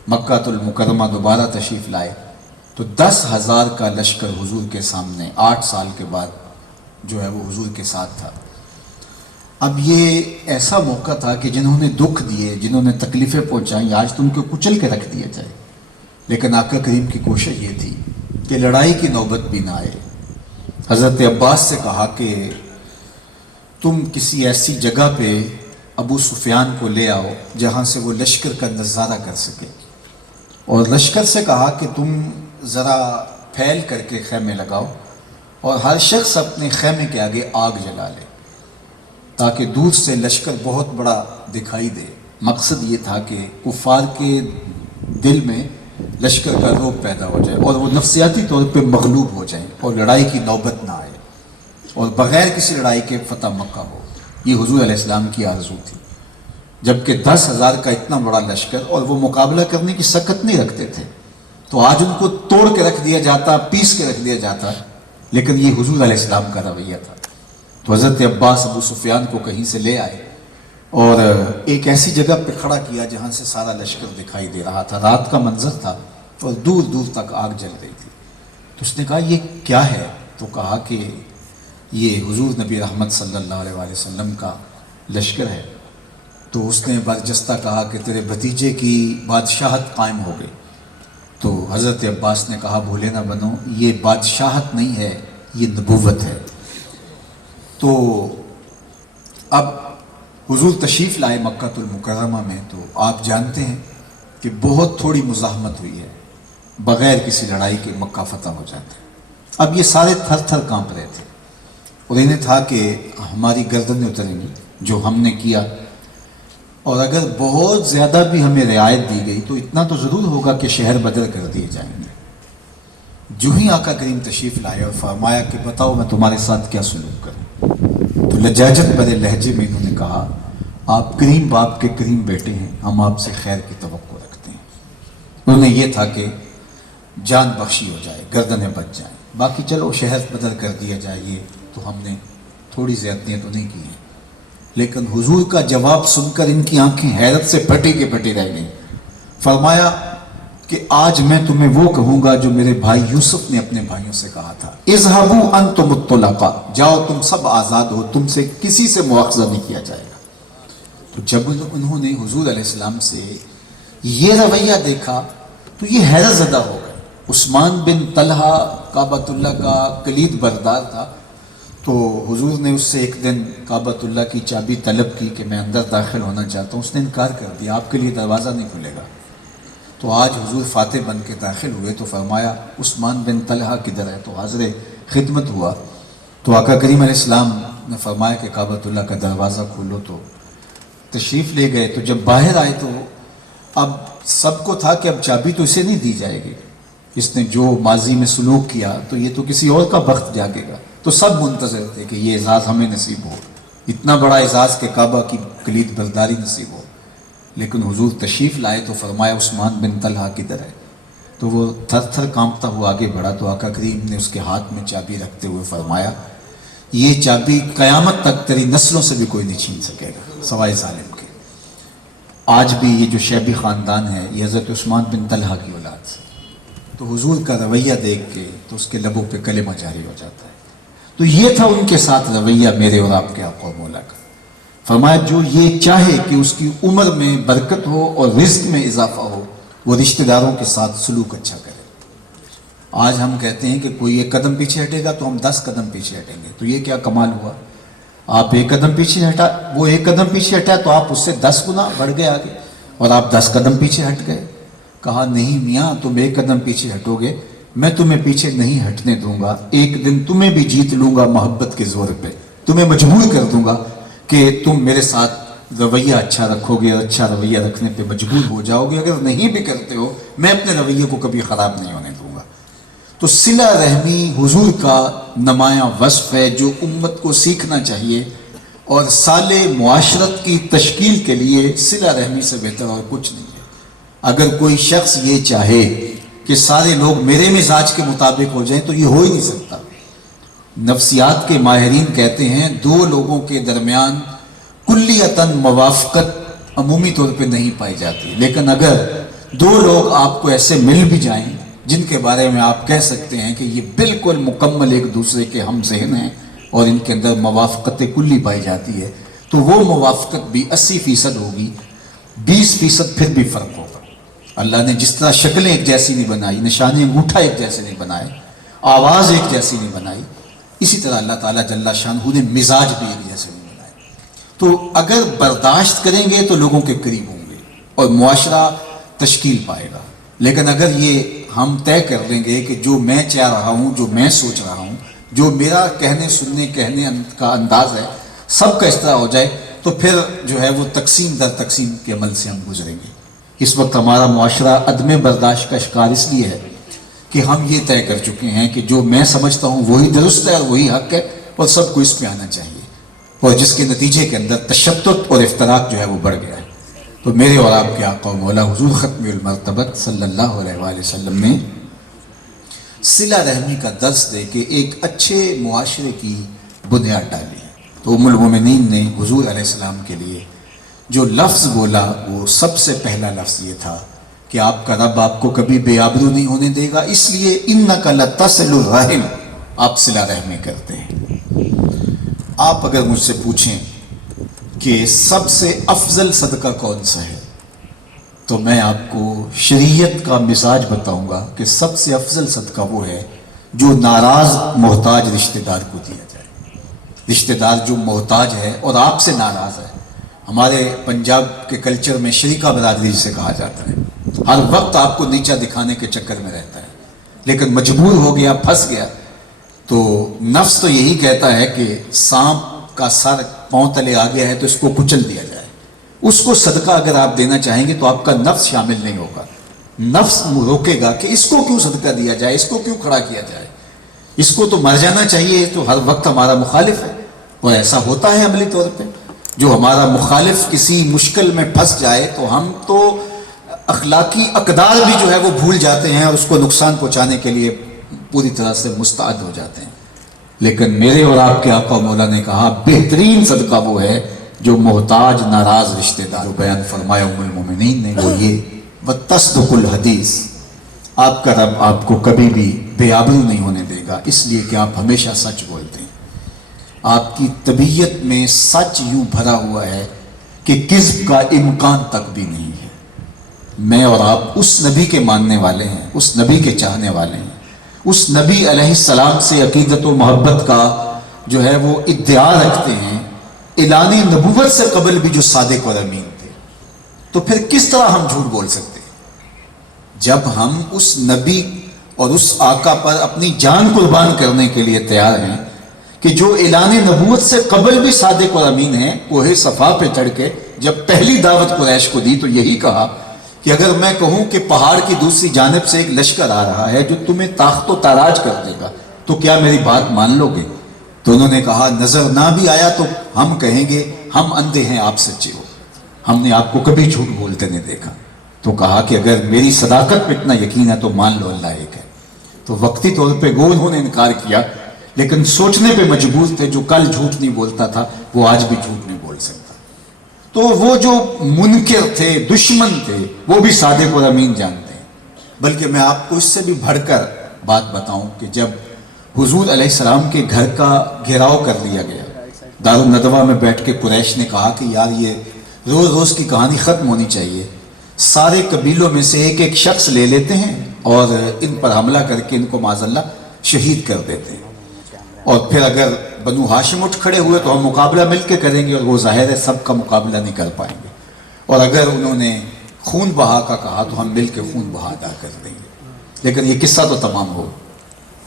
مکہ المکرمہ دوبارہ تشریف لائے، تو 10,000 کا لشکر حضور کے سامنے 8 سال کے بعد جو ہے وہ حضور کے ساتھ تھا۔ اب یہ ایسا موقع تھا کہ جنہوں نے دکھ دیے، جنہوں نے تکلیفیں پہنچائیں، آج تو ان کو کچل کے رکھ دیا جائے، لیکن آقا کریم کی کوشش یہ تھی کہ لڑائی کی نوبت بھی نہ آئے۔ حضرت عباس سے کہا کہ تم کسی ایسی جگہ پہ ابو سفیان کو لے آؤ جہاں سے وہ لشکر کا نظارہ کر سکے، اور لشکر سے کہا کہ تم ذرا پھیل کر کے خیمے لگاؤ اور ہر شخص اپنے خیمے کے آگے آگ جلا لے تاکہ دور سے لشکر بہت بڑا دکھائی دے۔ مقصد یہ تھا کہ کفار کے دل میں لشکر کا رعب پیدا ہو جائے اور وہ نفسیاتی طور پہ مغلوب ہو جائیں اور لڑائی کی نوبت نہ آئے اور بغیر کسی لڑائی کے فتح مکہ ہو۔ یہ حضور علیہ السلام کی آرزو تھی، جبکہ 10,000 کا اتنا بڑا لشکر اور وہ مقابلہ کرنے کی سکت نہیں رکھتے تھے، تو آج ان کو توڑ کے رکھ دیا جاتا، پیس کے رکھ دیا جاتا، لیکن یہ حضور علیہ السلام کا رویہ تھا۔ تو حضرت عباس ابو سفیان کو کہیں سے لے آئے اور ایک ایسی جگہ پہ کھڑا کیا جہاں سے سارا لشکر دکھائی دے رہا تھا، رات کا منظر تھا اور دور دور تک آگ جل رہی تھی۔ تو اس نے کہا یہ کیا ہے؟ تو کہا کہ یہ حضور نبی رحمت صلی اللہ علیہ وآلہ وسلم کا لشکر ہے۔ تو اس نے برجستہ کہا کہ تیرے بھتیجے کی بادشاہت قائم ہو گئی۔ تو حضرت عباس نے کہا بھولے نہ بنو، یہ بادشاہت نہیں ہے، یہ نبوت ہے۔ تو اب حضور تشریف لائے مکہ المکرمہ میں، تو آپ جانتے ہیں کہ بہت تھوڑی مزاحمت ہوئی ہے، بغیر کسی لڑائی کے مکہ فتح ہو جاتا ہے۔ اب یہ سارے تھر تھر کانپ رہے تھے اور انہیں تھا کہ ہماری گردنیں اتریں گی جو ہم نے کیا، اور اگر بہت زیادہ بھی ہمیں رعایت دی گئی تو اتنا تو ضرور ہوگا کہ شہر بدر کر دیے جائیں گے۔ جو ہی آقا کریم تشریف لائے اور فرمایا کہ بتاؤ میں تمہارے ساتھ کیا سلوک کروں، تو لجاجت بھرے لہجے میں انہوں نے کہا آپ کریم باپ کے کریم بیٹے ہیں، ہم آپ سے خیر کی توقع رکھتے ہیں۔ انہوں نے یہ تھا کہ جان بخشی ہو جائے، گردنیں بچ جائیں، باقی چلو شہر بدر کر دیا جائے، یہ تو ہم نے تھوڑی زیادتیاں تو نہیں کی ہیں۔ لیکن حضور کا جواب سن کر ان کی آنکھیں حیرت سے پھٹی کے پھٹی رہ گئیں۔ فرمایا کہ آج میں تمہیں وہ کہوں گا جو میرے بھائی یوسف نے اپنے بھائیوں سے کہا تھا، اذهبوا انتم الطلقاء، جاؤ تم سب آزاد ہو، تم سے کسی سے مواخذہ نہیں کیا جائے گا۔ تو جب انہوں نے حضور علیہ السلام سے یہ رویہ دیکھا تو یہ حیرت زدہ ہو گئے۔ عثمان بن طلحہ کعبۃ اللہ کا کلید بردار تھا، تو حضور نے اس سے ایک دن کعبۃ اللہ کی چابی طلب کی کہ میں اندر داخل ہونا چاہتا ہوں، اس نے انکار کر دیا، آپ کے لیے دروازہ نہیں کھلے گا۔ تو آج حضور فاتح بن کے داخل ہوئے تو فرمایا عثمان بن طلحہ کدھر ہے؟ تو حاضر خدمت ہوا تو آقا کریم علیہ السلام نے فرمایا کہ کعبۃ اللہ کا دروازہ کھولو، تو تشریف لے گئے۔ تو جب باہر آئے تو اب سب کو تھا کہ اب چابی تو اسے نہیں دی جائے گی، اس نے جو ماضی میں سلوک کیا تو یہ تو کسی اور کا بخت جاگے گا، تو سب منتظر تھے کہ یہ اعزاز ہمیں نصیب ہو، اتنا بڑا اعزاز کہ کعبہ کی کلید برداری نصیب ہو۔ لیکن حضور تشریف لائے تو فرمایا عثمان بن طلحہ کدھر ہے؟ تو وہ تھر تھر کانپتا ہوا آگے بڑھا تو آقا کریم نے اس کے ہاتھ میں چابی رکھتے ہوئے فرمایا یہ چابی قیامت تک تیری نسلوں سے بھی کوئی نہیں چھین سکے گا سوائے ظالم کے۔ آج بھی یہ جو شیبی خاندان ہے یہ حضرت عثمان بن طلحہ کی اولاد سے، تو حضور کا رویہ دیکھ کے تو اس کے لبوں پہ کلمہ جاری ہو جاتا ہے۔ تو یہ تھا ان کے ساتھ رویہ میرے اور آپ کے آقا و مولا کا۔ فرمایا جو یہ چاہے کہ اس کی عمر میں برکت ہو اور رزق میں اضافہ ہو وہ رشتہ داروں کے ساتھ سلوک اچھا کرے۔ آج ہم کہتے ہیں کہ کوئی ایک قدم پیچھے ہٹے گا تو ہم 10 قدم پیچھے ہٹیں گے، تو یہ کیا کمال ہوا؟ آپ ایک قدم پیچھے ہٹا، وہ ایک قدم پیچھے ہٹا تو آپ اس سے 10 گنا بڑھ گئے آگے، اور آپ 10 قدم پیچھے ہٹ گئے۔ کہا نہیں میاں تم ایک قدم پیچھے ہٹو گے، میں تمہیں پیچھے نہیں ہٹنے دوں گا، ایک دن تمہیں بھی جیت لوں گا محبت کے زور پہ، تمہیں مجبور کر دوں گا کہ تم میرے ساتھ رویہ اچھا رکھو گے، اور اچھا رویہ رکھنے پہ مجبور ہو جاؤ گے، اگر نہیں بھی کرتے ہو میں اپنے رویے کو کبھی خراب نہیں ہونے دوں گا۔ تو صلہ رحمی حضور کا نمایاں وصف ہے جو امت کو سیکھنا چاہیے، اور صالح معاشرت کی تشکیل کے لیے صلہ رحمی سے بہتر اور کچھ نہیں ہے۔ اگر کوئی شخص یہ چاہے کہ سارے لوگ میرے مزاج کے مطابق ہو جائیں تو یہ ہو ہی نہیں سکتا۔ نفسیات کے ماہرین کہتے ہیں 2 لوگوں کے درمیان کلیتاً موافقت عمومی طور پہ نہیں پائی جاتی، لیکن اگر 2 لوگ آپ کو ایسے مل بھی جائیں جن کے بارے میں آپ کہہ سکتے ہیں کہ یہ بالکل مکمل ایک دوسرے کے ہم ذہن ہیں اور ان کے اندر موافقت کلی پائی جاتی ہے، تو وہ موافقت بھی 80% ہوگی، 20% پھر بھی فرق ہوگا۔ اللہ نے جس طرح شکلیں ایک جیسی نہیں بنائی، نشان انگوٹھا ایک جیسے نہیں بنائے، آواز ایک جیسی نہیں بنائی، اسی طرح اللہ تعالیٰ جل شانہ نے مزاج بھی ایک جیسے نہیں بنائے۔ تو اگر برداشت کریں گے تو لوگوں کے قریب ہوں گے اور معاشرہ تشکیل پائے گا، لیکن اگر یہ ہم طے کر لیں گے کہ جو میں چاہ رہا ہوں، جو میں سوچ رہا ہوں، جو میرا کہنے سننے کہنے کا انداز ہے سب کا اس طرح ہو جائے، تو پھر جو ہے وہ تقسیم در تقسیم کے عمل سے ہم گزریں گے۔ اس وقت ہمارا معاشرہ عدم برداشت کا شکار اس لیے ہے کہ ہم یہ طے کر چکے ہیں کہ جو میں سمجھتا ہوں وہی درست ہے اور وہی حق ہے، اور سب کو اس پہ آنا چاہیے، اور جس کے نتیجے کے اندر تشدد اور افتراق جو ہے وہ بڑھ گیا ہے۔ تو میرے اور آپ کے آقا و مولا حضور ختم المرتبت صلی اللہ علیہ وآلہ وسلم نے صلہ رحمی کا درس دے کے ایک اچھے معاشرے کی بنیاد ڈالی ہے۔ تو ام المومنین نے حضور علیہ السلام کے لیے جو لفظ بولا وہ سب سے پہلا لفظ یہ تھا کہ آپ کا رب آپ کو کبھی بے آبرو نہیں ہونے دے گا، اس لیے انک لتصل الرحم، آپ صلہ رحمی کرتے ہیں۔ آپ اگر مجھ سے پوچھیں کہ سب سے افضل صدقہ کون سا ہے تو میں آپ کو شریعت کا مزاج بتاؤں گا کہ سب سے افضل صدقہ وہ ہے جو ناراض محتاج رشتہ دار کو دیا جائے۔ رشتہ دار جو محتاج ہے اور آپ سے ناراض ہے، ہمارے پنجاب کے کلچر میں شریکہ برادری جسے کہا جاتا ہے، ہر وقت آپ کو نیچا دکھانے کے چکر میں رہتا ہے، لیکن مجبور ہو گیا، پھنس گیا، تو نفس تو یہی کہتا ہے کہ سانپ کا سر پاؤں تلے آ گیا ہے تو اس کو کچل دیا جائے۔ اس کو صدقہ اگر آپ دینا چاہیں گے تو آپ کا نفس شامل نہیں ہوگا، نفس روکے گا کہ اس کو کیوں صدقہ دیا جائے، اس کو کیوں کھڑا کیا جائے، اس کو تو مر جانا چاہیے، تو ہر وقت ہمارا مخالف ہے۔ اور ایسا ہوتا ہے عملی طور پہ، جو ہمارا مخالف کسی مشکل میں پھنس جائے تو ہم تو اخلاقی اقدار بھی جو ہے وہ بھول جاتے ہیں اور اس کو نقصان پہنچانے کے لیے پوری طرح سے مستعد ہو جاتے ہیں۔ لیکن میرے اور آپ کے آقا مولا نے کہا بہترین صدقہ وہ ہے جو محتاج ناراض رشتہ دار، جو بیان فرمایا ام المومنین نے وہ یہ وتصدق الحدیث، آپ کا رب آپ کو کبھی بھی بے آبرو نہیں ہونے دے گا، اس لیے کہ آپ ہمیشہ سچ بولتے ہیں۔ آپ کی طبیعت میں سچ یوں بھرا ہوا ہے کہ کذب کا امکان تک بھی نہیں ہے۔ میں اور آپ اس نبی کے ماننے والے ہیں، اس نبی کے چاہنے والے ہیں، اس نبی علیہ السلام سے عقیدت و محبت کا جو ہے وہ ادعا رکھتے ہیں، اعلان نبوت سے قبل بھی جو صادق اور امین تھے۔ تو پھر کس طرح ہم جھوٹ بول سکتے ہیں جب ہم اس نبی اور اس آقا پر اپنی جان قربان کرنے کے لیے تیار ہیں کہ جو اعلان نبوت سے قبل بھی صادق اور امین ہیں۔ کوہ صفا پہ چڑھ کے جب پہلی دعوت قریش کو دی تو یہی کہا کہ اگر میں کہوں کہ پہاڑ کی دوسری جانب سے ایک لشکر آ رہا ہے جو تمہیں تاخت و تاراج کر دے گا تو کیا میری بات مان لو گے؟ تو انہوں نے کہا نظر نہ بھی آیا تو ہم کہیں گے ہم اندھے ہیں، آپ سچے ہو، ہم نے آپ کو کبھی جھوٹ بولتے نہیں دیکھا۔ تو کہا کہ اگر میری صداقت پہ اتنا یقین ہے تو مان لو اللہ ایک ہے۔ تو وقتی طور پہ گو انہوں نے انکار کیا، لیکن سوچنے پہ مجبور تھے، جو کل جھوٹ نہیں بولتا تھا وہ آج بھی جھوٹ نہیں بول سکتا۔ تو وہ جو منکر تھے، دشمن تھے، وہ بھی صادق اور امین جانتے ہیں۔ بلکہ میں آپ کو اس سے بھی بڑھ کر بات بتاؤں کہ جب حضور علیہ السلام کے گھر کا گھیراؤ کر لیا گیا، دارالندوہ میں بیٹھ کے قریش نے کہا کہ یار یہ روز روز کی کہانی ختم ہونی چاہیے، سارے قبیلوں میں سے ایک ایک شخص لے لیتے ہیں اور ان پر حملہ کر کے ان کو معاذ اللہ شہید کر دیتے ہیں، اور پھر اگر بنو ہاشم اٹھ کھڑے ہوئے تو ہم مقابلہ مل کے کریں گے، اور وہ ظاہر ہے سب کا مقابلہ نہیں کر پائیں گے، اور اگر انہوں نے خون بہا کا کہا تو ہم مل کے خون بہا ادا کر دیں گے۔ لیکن یہ قصہ تو تمام ہو۔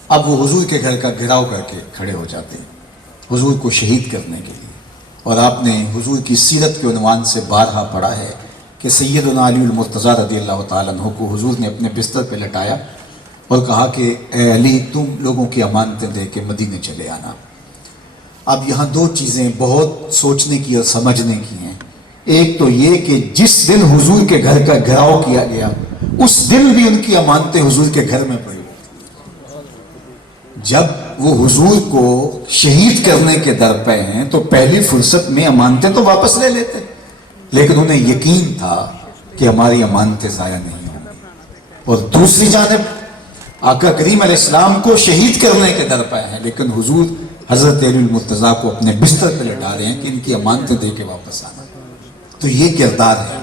اب وہ حضور کے گھر کا گھیراؤ کر کے کھڑے ہو جاتے ہیں حضور کو شہید کرنے کے لیے۔ اور آپ نے حضور کی سیرت کے عنوان سے بارہا پڑھا ہے کہ سیدنا علی المرتضیٰ رضی اللہ تعالیٰ عنہ کو حضور نے اپنے بستر پہ لٹایا اور کہا کہ اے علی تم لوگوں کی امانتیں دے کے مدینے چلے آنا۔ اب یہاں دو چیزیں بہت سوچنے کی اور سمجھنے کی ہیں۔ ایک تو یہ کہ جس دن حضور کے گھر کا گھیراؤ کیا گیا اس دن بھی ان کی امانتیں حضور کے گھر میں پڑی۔ جب وہ حضور کو شہید کرنے کے در پہ ہیں تو پہلی فرصت میں امانتیں تو واپس لے لیتے، لیکن انہیں یقین تھا کہ ہماری امانتیں ضائع نہیں ہوں گی۔ اور دوسری جانب آقا کریم علیہ السلام کو شہید کرنے کے در پہ ہیں، لیکن حضور حضرت علی المرتضیٰ کو اپنے بستر پہ لٹا رہے ہیں کہ ان کی امانتیں دے کے واپس آنا۔ تو یہ کردار ہے،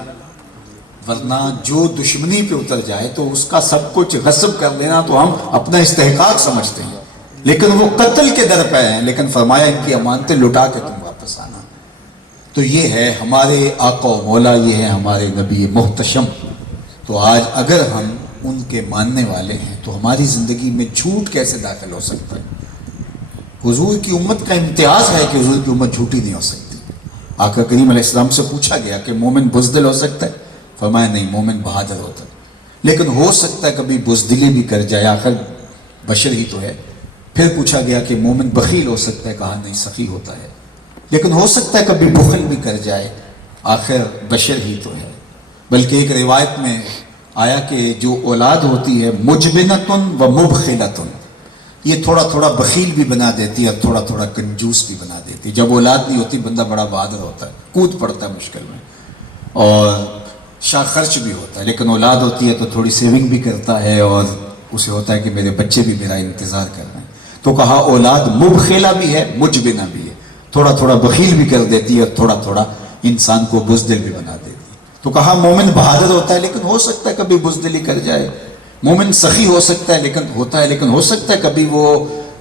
ورنہ جو دشمنی پہ اتر جائے تو اس کا سب کچھ غصب کر لینا تو ہم اپنا استحقاق سمجھتے ہیں، لیکن وہ قتل کے در پہ ہیں، لیکن فرمایا ان کی امانتیں لٹا کے تم واپس آنا۔ تو یہ ہے ہمارے آقا و مولا، یہ ہے ہمارے نبی محتشم۔ تو آج اگر ہم ان کے ماننے والے ہیں تو ہماری زندگی میں جھوٹ کیسے داخل ہو سکتا ہے؟ حضور کی امت کا امتیاز ہے کہ حضور کی امت جھوٹی نہیں ہو سکتی۔ آقا کریم علیہ السلام سے پوچھا گیا کہ مومن بزدل ہو سکتا ہے؟ فرمایا نہیں، مومن بہادر ہوتا ہے، لیکن ہو سکتا ہے کبھی بزدلی بھی کر جائے، آخر بشر ہی تو ہے۔ پھر پوچھا گیا کہ مومن بخیل ہو سکتا ہے؟ کہا نہیں، سخی ہوتا ہے، لیکن ہو سکتا ہے کبھی بخل بھی کر جائے، آخر بشر ہی تو ہے۔ بلکہ ایک روایت میں آیا کہ جو اولاد ہوتی ہے مجبنتن و مبخلتن، یہ تھوڑا تھوڑا بخیل بھی بنا دیتی ہے اور تھوڑا تھوڑا کنجوس بھی بنا دیتی ہے۔ جب اولاد نہیں ہوتی بندہ بڑا بہادر ہوتا ہے، کود پڑتا ہے مشکل میں اور شاہ خرچ بھی ہوتا ہے، لیکن اولاد ہوتی ہے تو تھوڑی سیونگ بھی کرتا ہے اور اسے ہوتا ہے کہ میرے بچے بھی میرا انتظار کر رہے ہیں۔ تو کہا اولاد مبخلہ بھی ہے، مجبنہ بھی ہے، تھوڑا تھوڑا بخیل بھی کر دیتی ہے اور تھوڑا تھوڑا انسان کو بزدل بھی بنا دیتی ہے۔ تو کہا مومن بہادر ہوتا ہے لیکن ہو سکتا ہے کبھی بزدلی کر جائے، مومن سخی ہو سکتا ہے لیکن ہو سکتا ہے کبھی وہ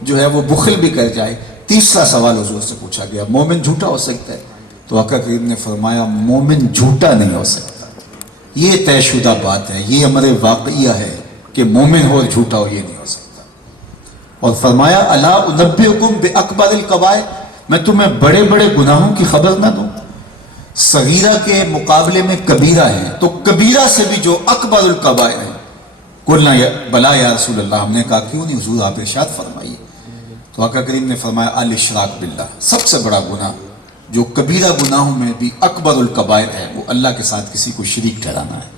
جو ہے وہ بخل بھی کر جائے۔ تیسرا سوال حضور سے پوچھا گیا مومن جھوٹا ہو سکتا ہے؟ تو آقا کریم نے فرمایا مومن جھوٹا نہیں ہو سکتا، یہ طے شدہ بات ہے، یہ امر واقعیہ ہے کہ مومن ہو اور جھوٹا ہو یہ نہیں ہو سکتا۔ اور فرمایا الا انبئکم باکبر الکبائر، میں تمہیں بڑے بڑے گناہوں کی خبر نہ دوں؟ صغیرہ کے مقابلے میں کبیرہ ہے، تو کبیرہ سے بھی جو اکبر الکبائر ہے۔ قلنا بلا یا رسول اللہ، ہم نے کہا کیوں نہیں حضور، آپ ارشاد فرمائیے۔ تو آقا کریم نے فرمایا الاشراک باللہ، سب سے بڑا گناہ جو کبیرہ گناہوں میں بھی اکبر الکبائر ہے وہ اللہ کے ساتھ کسی کو شریک ٹھہرانا ہے۔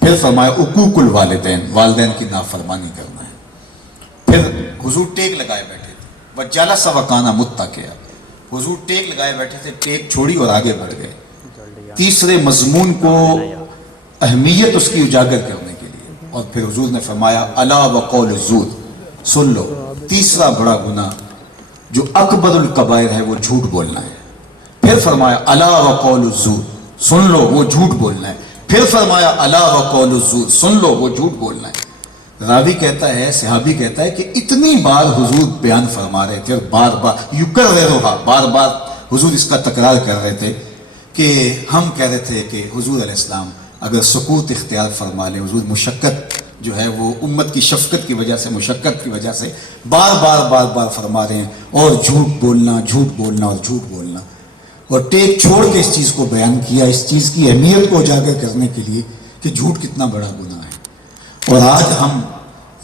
پھر فرمایا عقوق الوالدین، والدین کی نافرمانی کرنا ہے۔ پھر حضور ٹیک لگائے بیٹھے تھے، وجلس وکانا متکئا، حضور ٹیک لگائے بیٹھے تھے، ٹیک چھوڑی اور آگے بڑھ گئے۔ تیسرے مضمون کو اہمیت اس کی اجاگر کرنے کے لیے اور پھر حضور نے فرمایا الا وقول الزور، سن لو تیسرا بڑا گناہ جو اکبر الکبائر ہے وہ جھوٹ بولنا ہے۔ پھر فرمایا الا وقول الزور، سن لو وہ جھوٹ بولنا ہے۔ پھر فرمایا الا وقول الزور، سن لو وہ جھوٹ بولنا ہے۔ راوی کہتا ہے، صحابی کہتا ہے کہ اتنی بار حضور بیان فرما رہے تھے اور بار بار یکررھا، بار بار حضور اس کا تکرار کر رہے تھے کہ ہم کہہ رہے تھے کہ حضور علیہ السلام اگر سکوت اختیار فرما لیں، حضور مشقت جو ہے وہ امت کی شفقت کی وجہ سے، مشقت کی وجہ سے بار بار فرما رہے ہیں، اور جھوٹ بولنا اور جھوٹ بولنا، اور ٹیک چھوڑ کے اس چیز کو بیان کیا، اس چیز کی اہمیت کو اجاگر کرنے کے لیے کہ جھوٹ کتنا بڑا گناہ ہے۔ اور آج ہم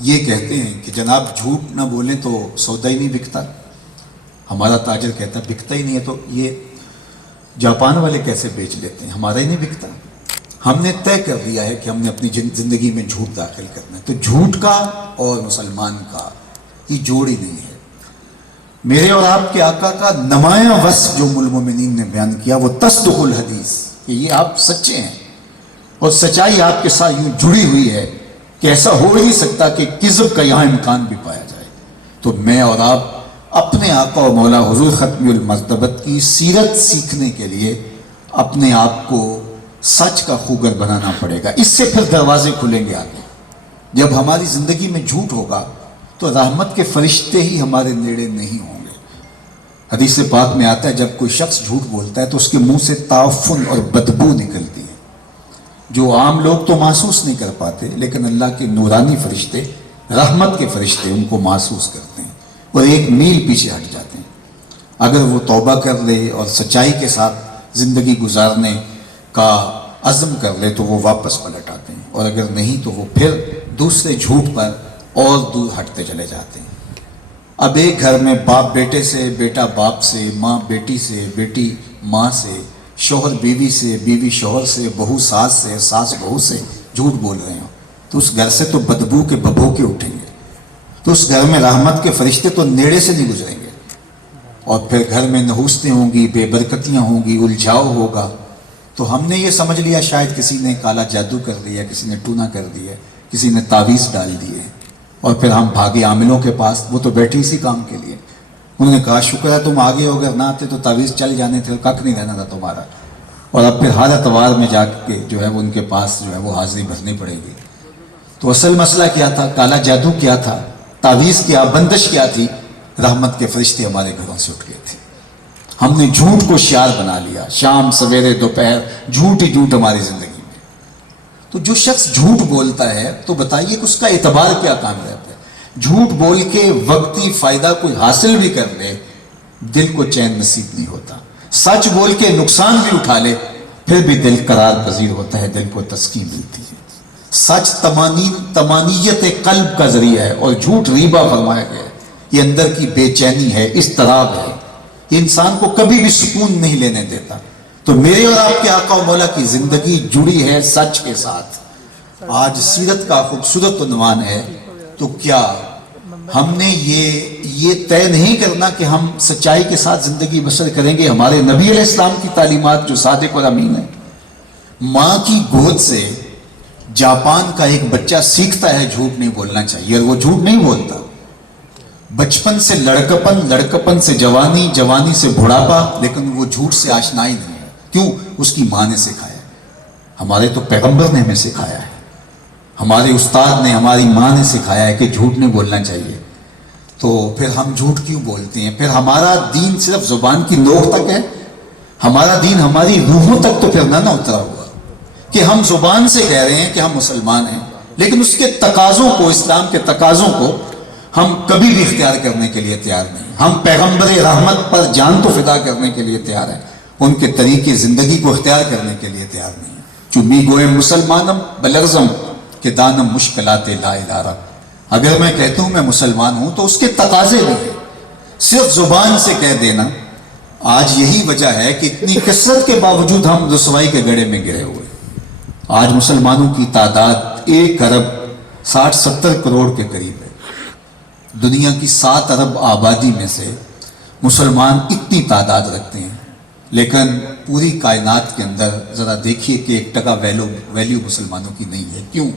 یہ کہتے ہیں کہ جناب جھوٹ نہ بولیں تو سودا ہی نہیں بکتا۔ ہمارا تاجر کہتا ہے بکتا ہی نہیں ہے، تو یہ جاپان والے کیسے بیچ لیتے ہیں، ہمارا ہی نہیں بکتا۔ ہم نے طے کر لیا ہے کہ ہم نے اپنی زندگی میں جھوٹ داخل کرنا ہے، تو جھوٹ کا اور مسلمان کا یہ جوڑ ہی نہیں ہے۔ میرے اور آپ کے آقا کا نمایاں وصف جو ام المومنین نے بیان کیا وہ تصدق الحدیث، کہ یہ آپ سچے ہیں اور سچائی آپ کے ساتھ یوں جڑی ہوئی ہے کہ ایسا ہو ہی نہیں سکتا کہ کذب کا یہاں امکان بھی پایا جائے۔ تو میں اور آپ اپنے آقا و مولا حضور ختم المرتبت کی سیرت سیکھنے کے لیے اپنے آپ کو سچ کا خوگر بنانا پڑے گا، اس سے پھر دروازے کھلیں گے آگے۔ جب ہماری زندگی میں جھوٹ ہوگا تو رحمت کے فرشتے ہی ہمارے نیڑے نہیں ہوں گے۔ حدیث پاک میں آتا ہے جب کوئی شخص جھوٹ بولتا ہے تو اس کے منہ سے تعفن اور بدبو نکلتی ہے، جو عام لوگ تو محسوس نہیں کر پاتے، لیکن اللہ کے نورانی فرشتے، رحمت کے فرشتے ان کو محسوس کرتے ہیں اور ایک میل پیچھے ہٹ جاتے ہیں۔ اگر وہ توبہ کر لے اور سچائی کے ساتھ زندگی گزارنے کا عزم کر لے تو وہ واپس پلٹ آتے ہیں، اور اگر نہیں تو وہ پھر دوسرے جھوٹ پر اور دور ہٹتے چلے جاتے ہیں۔ اب ایک گھر میں باپ بیٹے سے، بیٹا باپ سے، ماں بیٹی سے، بیٹی ماں سے، شوہر بیوی سے، بیوی شوہر سے، بہو ساس سے، ساس بہو سے جھوٹ بول رہے ہوں تو اس گھر سے تو بدبو کے ببو کے اٹھیں گے، تو اس گھر میں رحمت کے فرشتے تو نیڑے سے نہیں گزریں گے، اور پھر گھر میں نحوستیں ہوں گی، بے برکتیاں ہوں گی، الجھاؤ ہوگا۔ تو ہم نے یہ سمجھ لیا شاید کسی نے کالا جادو کر دیا، کسی نے ٹونا کر دیا، کسی نے تعویذ ڈال دیے، اور پھر ہم بھاگے عاملوں کے پاس، وہ تو بیٹھے اسی کام کے لیے۔ انہوں نے کہا شکر ہے تم آگے ہو، اگر نہ آتے تو تعویذ چل جانے تھے، کک نہیں رہنا تھا تمہارا۔ اور اب پھر ہر اتوار میں جا کے جو ہے وہ ان کے پاس جو ہے وہ حاضری بھرنی پڑے گی۔ تو اصل مسئلہ کیا تھا، کالا جادو کیا تھا، تعویذ کیا، بندش کیا تھی؟ رحمت کے فرشتے ہمارے گھروں سے اٹھ گئے تھے۔ ہم نے جھوٹ کو شعار بنا لیا، شام سویرے دوپہر جھوٹ ہی جھوٹ ہماری زندگی میں۔ تو جو شخص جھوٹ بولتا ہے تو بتائیے کہ اس کا اعتبار کیا کام رہتا ہے؟ جھوٹ بول کے وقتی فائدہ کوئی حاصل بھی کر لے دل کو چین نصیب نہیں ہوتا، سچ بول کے نقصان بھی اٹھا لے پھر بھی دل قرار پذیر ہوتا ہے، دل کو تسکین ملتی ہے۔ سچ تمانیت قلب کا ذریعہ ہے، اور جھوٹ ریبہ فرمایا گیا ہے، یہ اندر کی بے چینی ہے، اضطراب ہے، یہ انسان کو کبھی بھی سکون نہیں لینے دیتا۔ تو میرے اور آپ کے آقا و مولا کی زندگی جڑی ہے سچ کے ساتھ۔ آج سیرت کا خوبصورت عنوان ہے، تو کیا ہم نے یہ طے نہیں کرنا کہ ہم سچائی کے ساتھ زندگی بسر کریں گے؟ ہمارے نبی علیہ السلام کی تعلیمات جو صادق اور امین ہے، ماں کی گود سے جاپان کا ایک بچہ سیکھتا ہے جھوٹ نہیں بولنا چاہیے، اور وہ جھوٹ نہیں بولتا۔ بچپن سے لڑکپن، لڑکپن سے جوانی، جوانی سے بڑھاپا، لیکن وہ جھوٹ سے آشنا ہی نہیں ہے۔ کیوں؟ اس کی ماں نے سکھایا ہے۔ ہمارے تو پیغمبر نے ہمیں سکھایا ہے، ہمارے استاد نے، ہماری ماں نے سکھایا ہے کہ جھوٹ نہیں بولنا چاہیے۔ تو پھر ہم جھوٹ کیوں بولتے ہیں؟ پھر ہمارا دین صرف زبان کی نوک تک ہے؟ ہمارا دین ہماری روحوں تک تو پھر نہ اترا ہوا کہ ہم زبان سے کہہ رہے ہیں کہ ہم مسلمان ہیں، لیکن اس کے تقاضوں کو، اسلام کے تقاضوں کو ہم کبھی بھی اختیار کرنے کے لیے تیار نہیں۔ ہم پیغمبر رحمت پر جان تو فدا کرنے کے لیے تیار ہیں، ان کے طریقے زندگی کو اختیار کرنے کے لیے تیار نہیں ہیں۔ چمی گوئے مسلمانم بلغزم کہ دانم مشکلات لا ادارہ، اگر میں کہتا ہوں میں مسلمان ہوں تو اس کے تقاضے نہیں ہیں، صرف زبان سے کہہ دینا۔ آج یہی وجہ ہے کہ اتنی کثرت کے باوجود ہم رسوائی کے گڑھے میں گرے ہوئے۔ آج مسلمانوں کی تعداد 1 ارب 60-70 کروڑ کے قریب ہے۔ دنیا کی 7 ارب آبادی میں سے مسلمان اتنی تعداد رکھتے ہیں، لیکن پوری کائنات کے اندر ذرا دیکھیے کہ 1% ویلیو مسلمانوں کی نہیں ہے۔ کیوں؟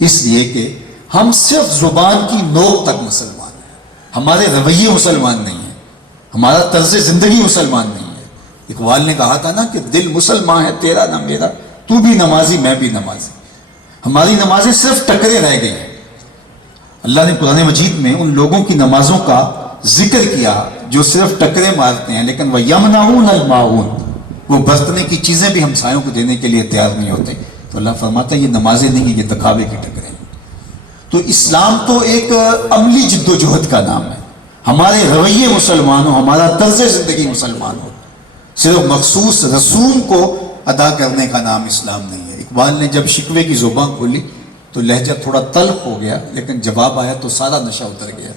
اس لیے کہ ہم صرف زبان کی نوک تک مسلمان ہیں، ہمارے رویے مسلمان نہیں ہیں، ہمارا طرز زندگی مسلمان نہیں ہے۔ اقبال نے کہا تھا نا کہ دل مسلمان ہے تیرا نہ میرا، تو بھی نمازی میں بھی نمازی، ہماری نمازیں صرف ٹکرے رہ گئی ہیں۔ اللہ نے قرآن مجید میں ان لوگوں کی نمازوں کا ذکر کیا جو صرف ٹکرے مارتے ہیں، لیکن وَيَمْنَعُونَ الْمَاعُونَ، وہ برتنے کی چیزیں بھی ہمسایوں کو دینے کے لیے تیار نہیں ہوتے۔ تو اللہ فرماتا ہے یہ نمازیں نہیں ہیں، یہ دکھاوے کی ٹکرے ہیں۔ تو اسلام تو ایک عملی جد و جہد کا نام ہے، ہمارے رویے مسلمان ہو، ہمارا طرز زندگی مسلمان ہو، صرف مخصوص رسوم کو ادا کرنے کا نام اسلام نہیں ہے۔ اقبال نے جب شکوے کی زبان کھولی تو لہجہ تھوڑا تلخ ہو گیا، لیکن جواب آیا تو سارا نشہ اتر گیا۔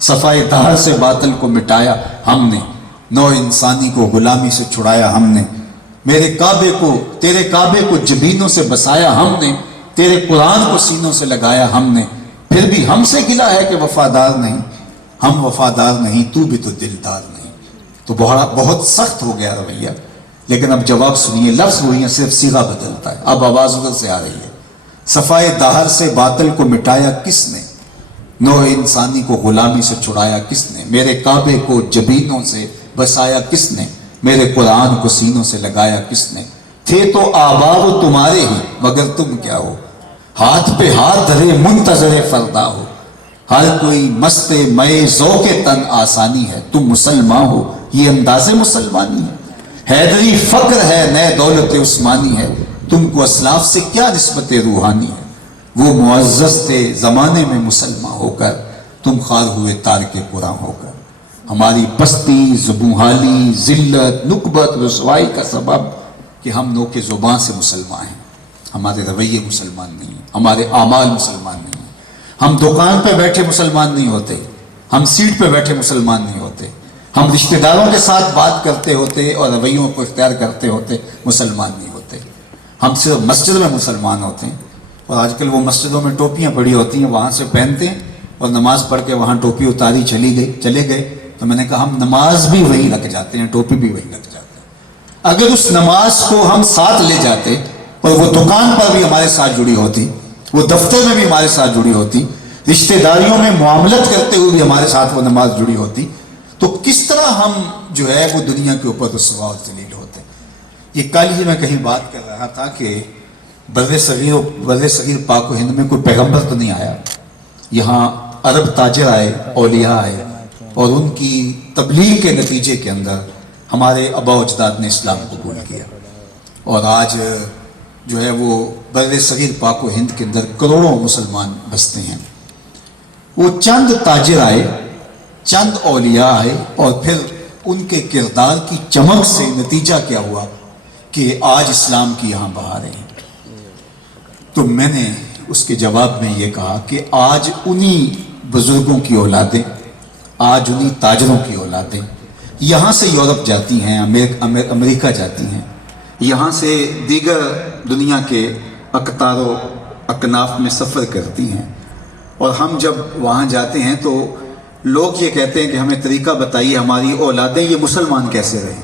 صفائے دہر سے باطل کو مٹایا ہم نے، نو انسانی کو غلامی سے چھڑایا ہم نے، میرے کعبے کو تیرے کعبے کو جبینوں سے بسایا ہم نے، تیرے قرآن کو سینوں سے لگایا ہم نے، پھر بھی ہم سے گلا ہے کہ وفادار نہیں، ہم وفادار نہیں تو بھی تو دلدار نہیں۔ تو بہت سخت ہو گیا رویہ، لیکن اب جواب سنیے، لفظ وہی ہے، صرف صیغہ بدلتا ہے، اب آواز ادھر سے آ رہی ہے۔ صفائے دہر سے باطل کو مٹایا کس نے، نو انسانی کو غلامی سے چھڑایا کس نے، میرے کعبے کو جبینوں سے بسایا کس نے، میرے قرآن کو سینوں سے لگایا کس نے، تھے تو آباء تمہارے ہی مگر تم کیا ہو، ہاتھ پہ ہاتھ دھرے منتظر فردا ہو، ہر کوئی مست مئے ذوق تن آسانی ہے، تم مسلمان ہو یہ انداز مسلمانی ہے، حیدری فقر ہے نئے دولت عثمانی ہے، تم کو اسلاف سے کیا نسبت روحانی ہے، وہ معزز تھے زمانے میں مسلمان ہو کر، تم خوار ہوئے تارک قرآن ہو کر، ہماری پستی زبونحالی ذلت نکبت رسوائی کا سبب کہ ہم نوک زبان سے مسلمان ہیں، ہمارے رویے مسلمان نہیں ہیں، ہمارے اعمال مسلمان نہیں ہیں، ہم دکان پہ بیٹھے مسلمان نہیں ہوتے، ہم سیٹ پہ بیٹھے مسلمان نہیں ہوتے، ہم رشتہ داروں کے ساتھ بات کرتے ہوتے اور رویوں کو اختیار کرتے ہوتے مسلمان نہیں ہوتے، ہم صرف مسجد میں مسلمان ہوتے ہیں، اور آج کل وہ مسجدوں میں ٹوپیاں پڑی ہوتی ہیں، وہاں سے پہنتے ہیں اور نماز پڑھ کے وہاں ٹوپی اتاری چلے گئے، تو میں نے کہا ہم نماز بھی وہی رکھ جاتے ہیں، ٹوپی بھی وہی رکھ جاتے ہیں۔ اگر اس نماز کو ہم ساتھ لے جاتے اور وہ دکان پر بھی ہمارے ساتھ جڑی ہوتی، وہ دفتر میں بھی ہمارے ساتھ جڑی ہوتی، رشتہ داریوں میں معاملت کرتے ہوئے بھی ہمارے ساتھ وہ نماز جڑی ہوتی، تو کس طرح ہم جو ہے وہ دنیا کے اوپر رسوا اور ذلیل ہوتے۔ یہ کل ہی میں کہیں بات کر رہا تھا کہ بر صغیر پاک و ہند میں کوئی پیغمبر تو نہیں آیا، یہاں عرب تاجر آئے، اولیاء آئے، اور ان کی تبلیغ کے نتیجے کے اندر ہمارے آباء و اجداد نے اسلام قبول کیا، اور آج جو ہے وہ بر صغیر پاک و ہند کے اندر کروڑوں مسلمان بستے ہیں۔ وہ چند تاجر آئے، چند اولیاء آئے، اور پھر ان کے کردار کی چمک سے نتیجہ کیا ہوا کہ آج اسلام کی یہاں بہاریں ہیں۔ تو میں نے اس کے جواب میں یہ کہا کہ آج انہی بزرگوں کی اولادیں، آج انہی تاجروں کی اولادیں یہاں سے یورپ جاتی ہیں، امریکہ جاتی ہیں، یہاں سے دیگر دنیا کے اقطار و اکناف میں سفر کرتی ہیں، اور ہم جب وہاں جاتے ہیں تو لوگ یہ کہتے ہیں کہ ہمیں طریقہ بتائیے ہماری اولادیں یہ مسلمان کیسے رہیں۔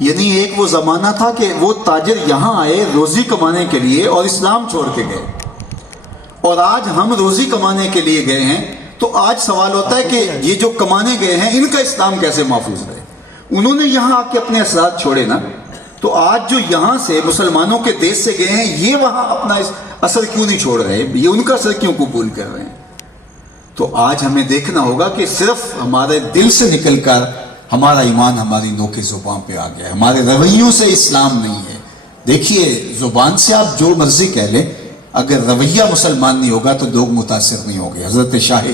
یعنی ایک وہ زمانہ تھا کہ وہ تاجر یہاں آئے روزی کمانے کے لیے اور اسلام چھوڑ کے گئے، اور آج ہم روزی کمانے کے لیے گئے ہیں، تو آج سوال ہوتا ہے کہ یہ جو کمانے گئے ہیں ان کا اسلام کیسے محفوظ رہے۔ انہوں نے یہاں آ کے اپنے اثرات چھوڑے نا، تو آج جو یہاں سے مسلمانوں کے دیش سے گئے ہیں یہ وہاں اپنا اثر کیوں نہیں چھوڑ رہے، یہ ان کا اثر کیوں قبول کر رہے ہیں۔ تو آج ہمیں دیکھنا ہوگا کہ صرف ہمارے دل سے نکل کر ہمارا ایمان ہماری نوک زبان پہ آ گیا ہے، ہمارے رویوں سے اسلام نہیں ہے۔ دیکھیے زبان سے آپ جو مرضی کہہ لیں، اگر رویہ مسلمان نہیں ہوگا تو لوگ متاثر نہیں ہوں گے۔ حضرت شاہ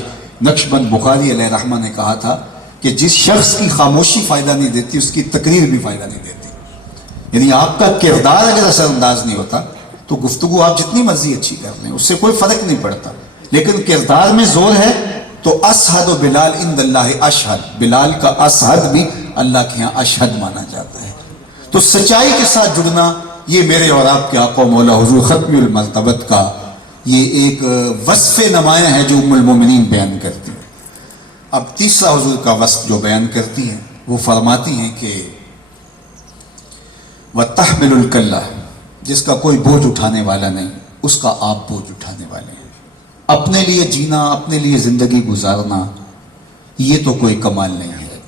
نقشبند بخاری علیہ رحمہ نے کہا تھا کہ جس شخص کی خاموشی فائدہ نہیں دیتی اس کی تقریر بھی فائدہ نہیں دیتی۔ یعنی آپ کا کردار اگر اثر انداز نہیں ہوتا تو گفتگو آپ جتنی مرضی اچھی کر لیں اس سے کوئی فرق نہیں پڑتا، لیکن کردار میں زور ہے تو اسحد و بلال عند اللہ اشہد، بلال کا اسحد بھی اللہ کے ہاں اشہد مانا جاتا ہے۔ تو سچائی کے ساتھ جڑنا یہ میرے اور آپ کے آقا مولا حضور ختم المرتبت کا یہ ایک وصف نمایاں ہے جو ام المومنین بیان کرتی ہیں۔ اب تیسرا حضور کا وصف جو بیان کرتی ہیں وہ فرماتی ہیں کہ وَتَحْمِلُ الْكَلَّةَ، جس کا کوئی بوجھ اٹھانے والا نہیں، اس کا آپ بوجھ اٹھانے والے ہیں. اپنے لیے جینا، اپنے لیے زندگی گزارنا یہ تو کوئی کمال نہیں ہے.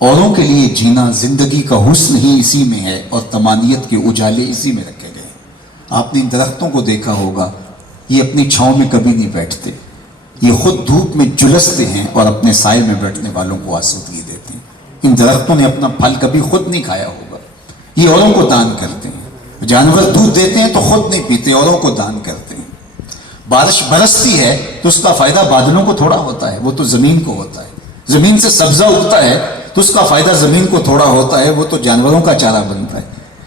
اوروں کے لیے جینا، زندگی کا حسن ہی اسی میں ہے اور تمانیت کے اجالے اسی میں رکھے گئے. آپ نے ان درختوں کو دیکھا ہوگا، یہ اپنی چھاؤں میں کبھی نہیں بیٹھتے، یہ خود دھوپ میں جلستے ہیں اور اپنے سائے میں بیٹھنے والوں کو آسودگی دیتے ہیں. ان درختوں نے اپنا پھل کبھی خود نہیں کھایا ہوگا، یہ اوروں کو دان کرتے ہیں. جانور دودھ دیتے ہیں تو خود نہیں پیتے، اوروں کو دان کرتے ہیں. بارش برستی ہے تو اس کا فائدہ بادلوں کو تھوڑا ہوتا ہے، وہ تو زمین کو ہوتا ہے. زمین سے سبزہ اگتا ہے تو اس کا فائدہ زمین کو تھوڑا ہوتا ہے، وہ تو جانوروں کا چارہ بنتا ہے.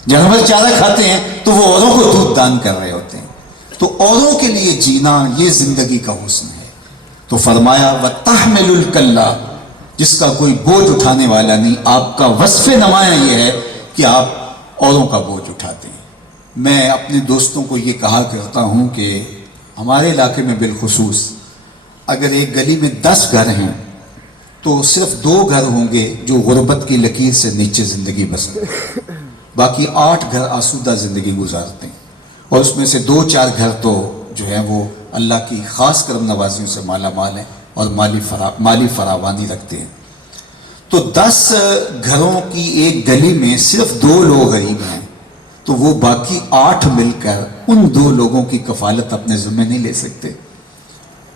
جانور چارہ کھاتے ہیں تو وہ اوروں کو دودھ دان کر رہے ہوتے ہیں. تو اوروں کے لیے جینا یہ زندگی کا حسن ہے. تو فرمایا وَتَحْمِلُ الْكَلَّ، جس کا کوئی بوجھ اٹھانے والا نہیں. آپ کا وصف نمایاں یہ ہے کہ آپ اوروں کا بوجھ اٹھاتے ہیں. میں اپنے دوستوں کو یہ کہا کرتا ہوں کہ ہمارے علاقے میں بالخصوص اگر ایک گلی میں 10 گھر ہیں تو صرف 2 گھر ہوں گے جو غربت کی لکیر سے نیچے زندگی بسرتے ہیں، باقی 8 گھر آسودہ زندگی گزارتے ہیں. اور اس میں سے 2-4 گھر تو جو ہے وہ اللہ کی خاص کرم نوازیوں سے مالا مال ہیں اور مالی فراوانی رکھتے ہیں. تو 10 گھروں کی ایک گلی میں صرف 2 لوگ غریب ہیں تو وہ باقی 8 مل کر ان 2 لوگوں کی کفالت اپنے ذمہ نہیں لے سکتے؟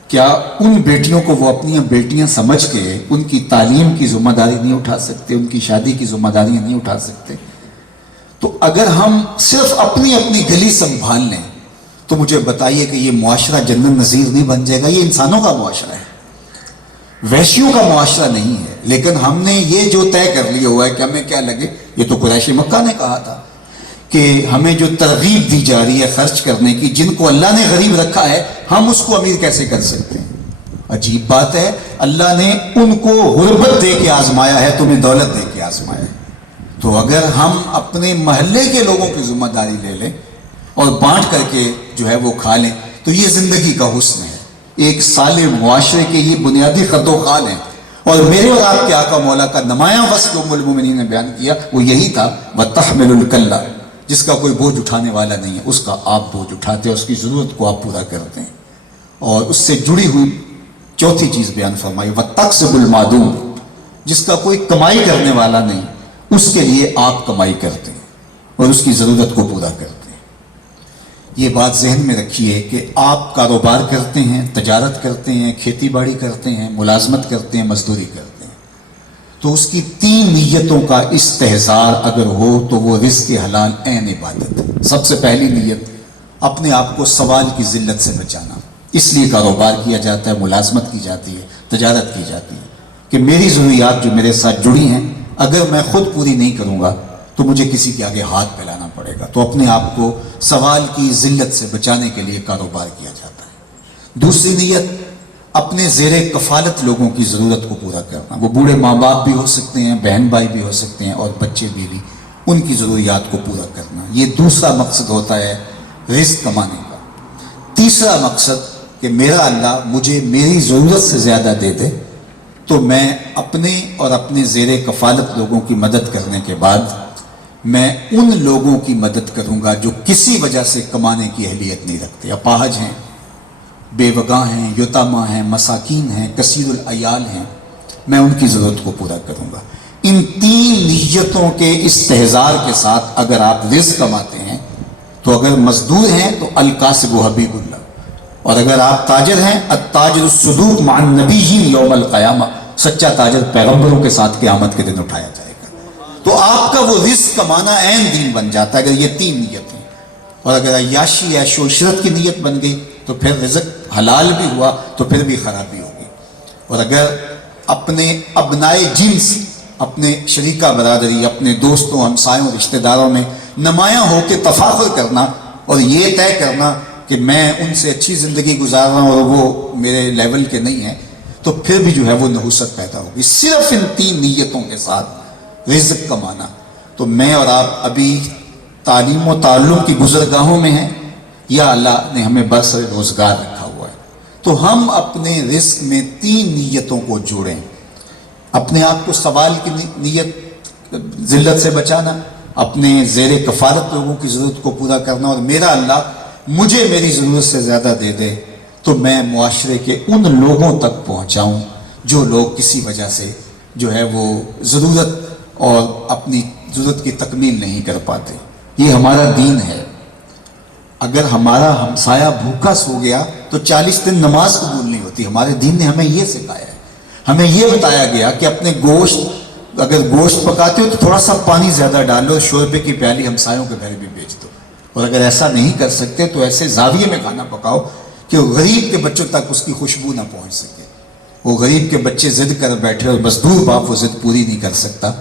کیا ان بیٹیوں کو وہ اپنی بیٹیاں سمجھ کے ان کی تعلیم کی ذمہ داری نہیں اٹھا سکتے، ان کی شادی کی ذمہ داریاں نہیں اٹھا سکتے؟ تو اگر ہم صرف اپنی گلی سنبھال لیں تو مجھے بتائیے کہ یہ معاشرہ جنت نظیر نہیں بن جائے گا؟ یہ انسانوں کا معاشرہ ہے، وحشیوں کا معاشرہ نہیں ہے. لیکن ہم نے یہ جو طے کر لیا ہوا ہے کہ ہمیں کیا لگے، یہ تو قریش مکہ نے کہا تھا کہ ہمیں جو ترغیب دی جا رہی ہے خرچ کرنے کی، جن کو اللہ نے غریب رکھا ہے ہم اس کو امیر کیسے کر سکتے ہیں؟ عجیب بات ہے، اللہ نے ان کو غربت دے کے آزمایا ہے، تمہیں دولت دے کے آزمایا ہے. تو اگر ہم اپنے محلے کے لوگوں کی ذمہ داری لے لیں اور بانٹ کر کے جو ہے وہ کھا لیں تو یہ زندگی کا حسن ہے. ایک صالح معاشرے کے یہ بنیادی خط و خال ہیں. اور میرے اور آپ کے آقا مولا کا نمایاں وصف ام المومنین نے بیان کیا وہ یہی تھا وَتَحْمِلُ الْكَلَّ، جس کا کوئی بوجھ اٹھانے والا نہیں ہے، اس کا آپ بوجھ اٹھاتے ہیں، اس کی ضرورت کو آپ پورا کرتے ہیں. اور اس سے جڑی ہوئی چوتھی چیز بیان فرمائی وَتَقْسِبُ الْمَعْدُومِ، جس کا کوئی کمائی کرنے والا نہیں، اس کے لیے آپ کمائی کرتے ہیں اور اس کی ضرورت کو پورا کرتے ہیں. یہ بات ذہن میں رکھیے کہ آپ کاروبار کرتے ہیں، تجارت کرتے ہیں، کھیتی باڑی کرتے ہیں، ملازمت کرتے ہیں، مزدوری کرتے ہیں، تو اس کی 3 نیتوں کا استحضار اگر ہو تو وہ رزق حلال عین عبادت ہے. سب سے پہلی نیت اپنے آپ کو سوال کی ذلت سے بچانا. اس لیے کاروبار کیا جاتا ہے، ملازمت کی جاتی ہے، تجارت کی جاتی ہے کہ میری ضروریات جو میرے ساتھ جڑی ہیں اگر میں خود پوری نہیں کروں گا تو مجھے کسی کے آگے ہاتھ پھیلانا پڑے گا. تو اپنے آپ کو سوال کی ذلت سے بچانے کے لیے کاروبار کیا جاتا ہے. دوسری نیت اپنے زیر کفالت لوگوں کی ضرورت کو پورا کرنا. وہ بوڑھے ماں باپ بھی ہو سکتے ہیں، بہن بھائی بھی ہو سکتے ہیں، اور بچے بھی ان کی ضروریات کو پورا کرنا. یہ دوسرا مقصد ہوتا ہے رزق کمانے کا. تیسرا مقصد کہ میرا اللہ مجھے میری ضرورت سے زیادہ دے دے تو میں اپنے اور اپنے زیر کفالت لوگوں کی مدد کرنے کے بعد میں ان لوگوں کی مدد کروں گا جو کسی وجہ سے کمانے کی اہلیت نہیں رکھتے، اپاہج ہیں، بے وگاں ہیں، یتامہ ہیں، مساکین ہیں، کثیر العیال ہیں. میں ان کی ضرورت کو پورا کروں گا. ان 3 نیتوں کے استحضار کے ساتھ اگر آپ رزق کماتے ہیں تو اگر مزدور ہیں تو القاسب حبیب اللہ، اور اگر آپ تاجر ہیں التاجر الصدوق مع النبیین یوم القیامہ، سچا تاجر پیغمبروں کے ساتھ قیامت کے دن اٹھایا جائے گا. تو آپ کا وہ رزق کمانا عین دین بن جاتا ہے اگر یہ 3 نیتیں. اور اگر عیاشی عیش و عشرت کی نیت بن گئی تو پھر رزق حلال بھی ہوا تو پھر بھی خرابی ہوگی. اور اگر اپنے ابنائے جنس، اپنے شریکہ برادری، اپنے دوستوں، ہمسایوں، رشتہ داروں میں نمایاں ہو کے تفاخر کرنا اور یہ طے کرنا کہ میں ان سے اچھی زندگی گزار رہا ہوں اور وہ میرے لیول کے نہیں ہیں، تو پھر بھی جو ہے وہ نحوست پیدا ہوگی. صرف ان 3 نیتوں کے ساتھ رزق کمانا. تو میں اور آپ ابھی تعلیم و تعلم کی گزرگاہوں میں ہیں یا اللہ نے ہمیں برسر روزگار رکھا ہوا ہے، تو ہم اپنے رزق میں 3 نیتوں کو جوڑیں. اپنے آپ کو سوال کی نیت ذلت سے بچانا، اپنے زیر کفالت لوگوں کی ضرورت کو پورا کرنا، اور میرا اللہ مجھے میری ضرورت سے زیادہ دے دے تو میں معاشرے کے ان لوگوں تک پہنچاؤں جو لوگ کسی وجہ سے جو ہے وہ ضرورت اور اپنی ضرورت کی تکمیل نہیں کر پاتے. یہ ہمارا دین ہے. اگر ہمارا ہمسایہ بھوکا سو گیا تو 40 دن نماز قبول نہیں ہوتی. ہمارے دین نے ہمیں یہ سکھایا ہے. ہمیں یہ بتایا گیا کہ اپنے گوشت، اگر گوشت پکاتے ہو تو تھوڑا سا پانی زیادہ ڈالو، شوربے کی پیالی ہمسایوں کے گھر بھی بیچ دو. اور اگر ایسا نہیں کر سکتے تو ایسے زاویے میں کھانا پکاؤ کہ غریب کے بچوں تک اس کی خوشبو نہ پہنچ سکے. وہ غریب کے بچے ضد کر بیٹھے اور مزدور باپ وہ ضد پوری نہیں کر سکتا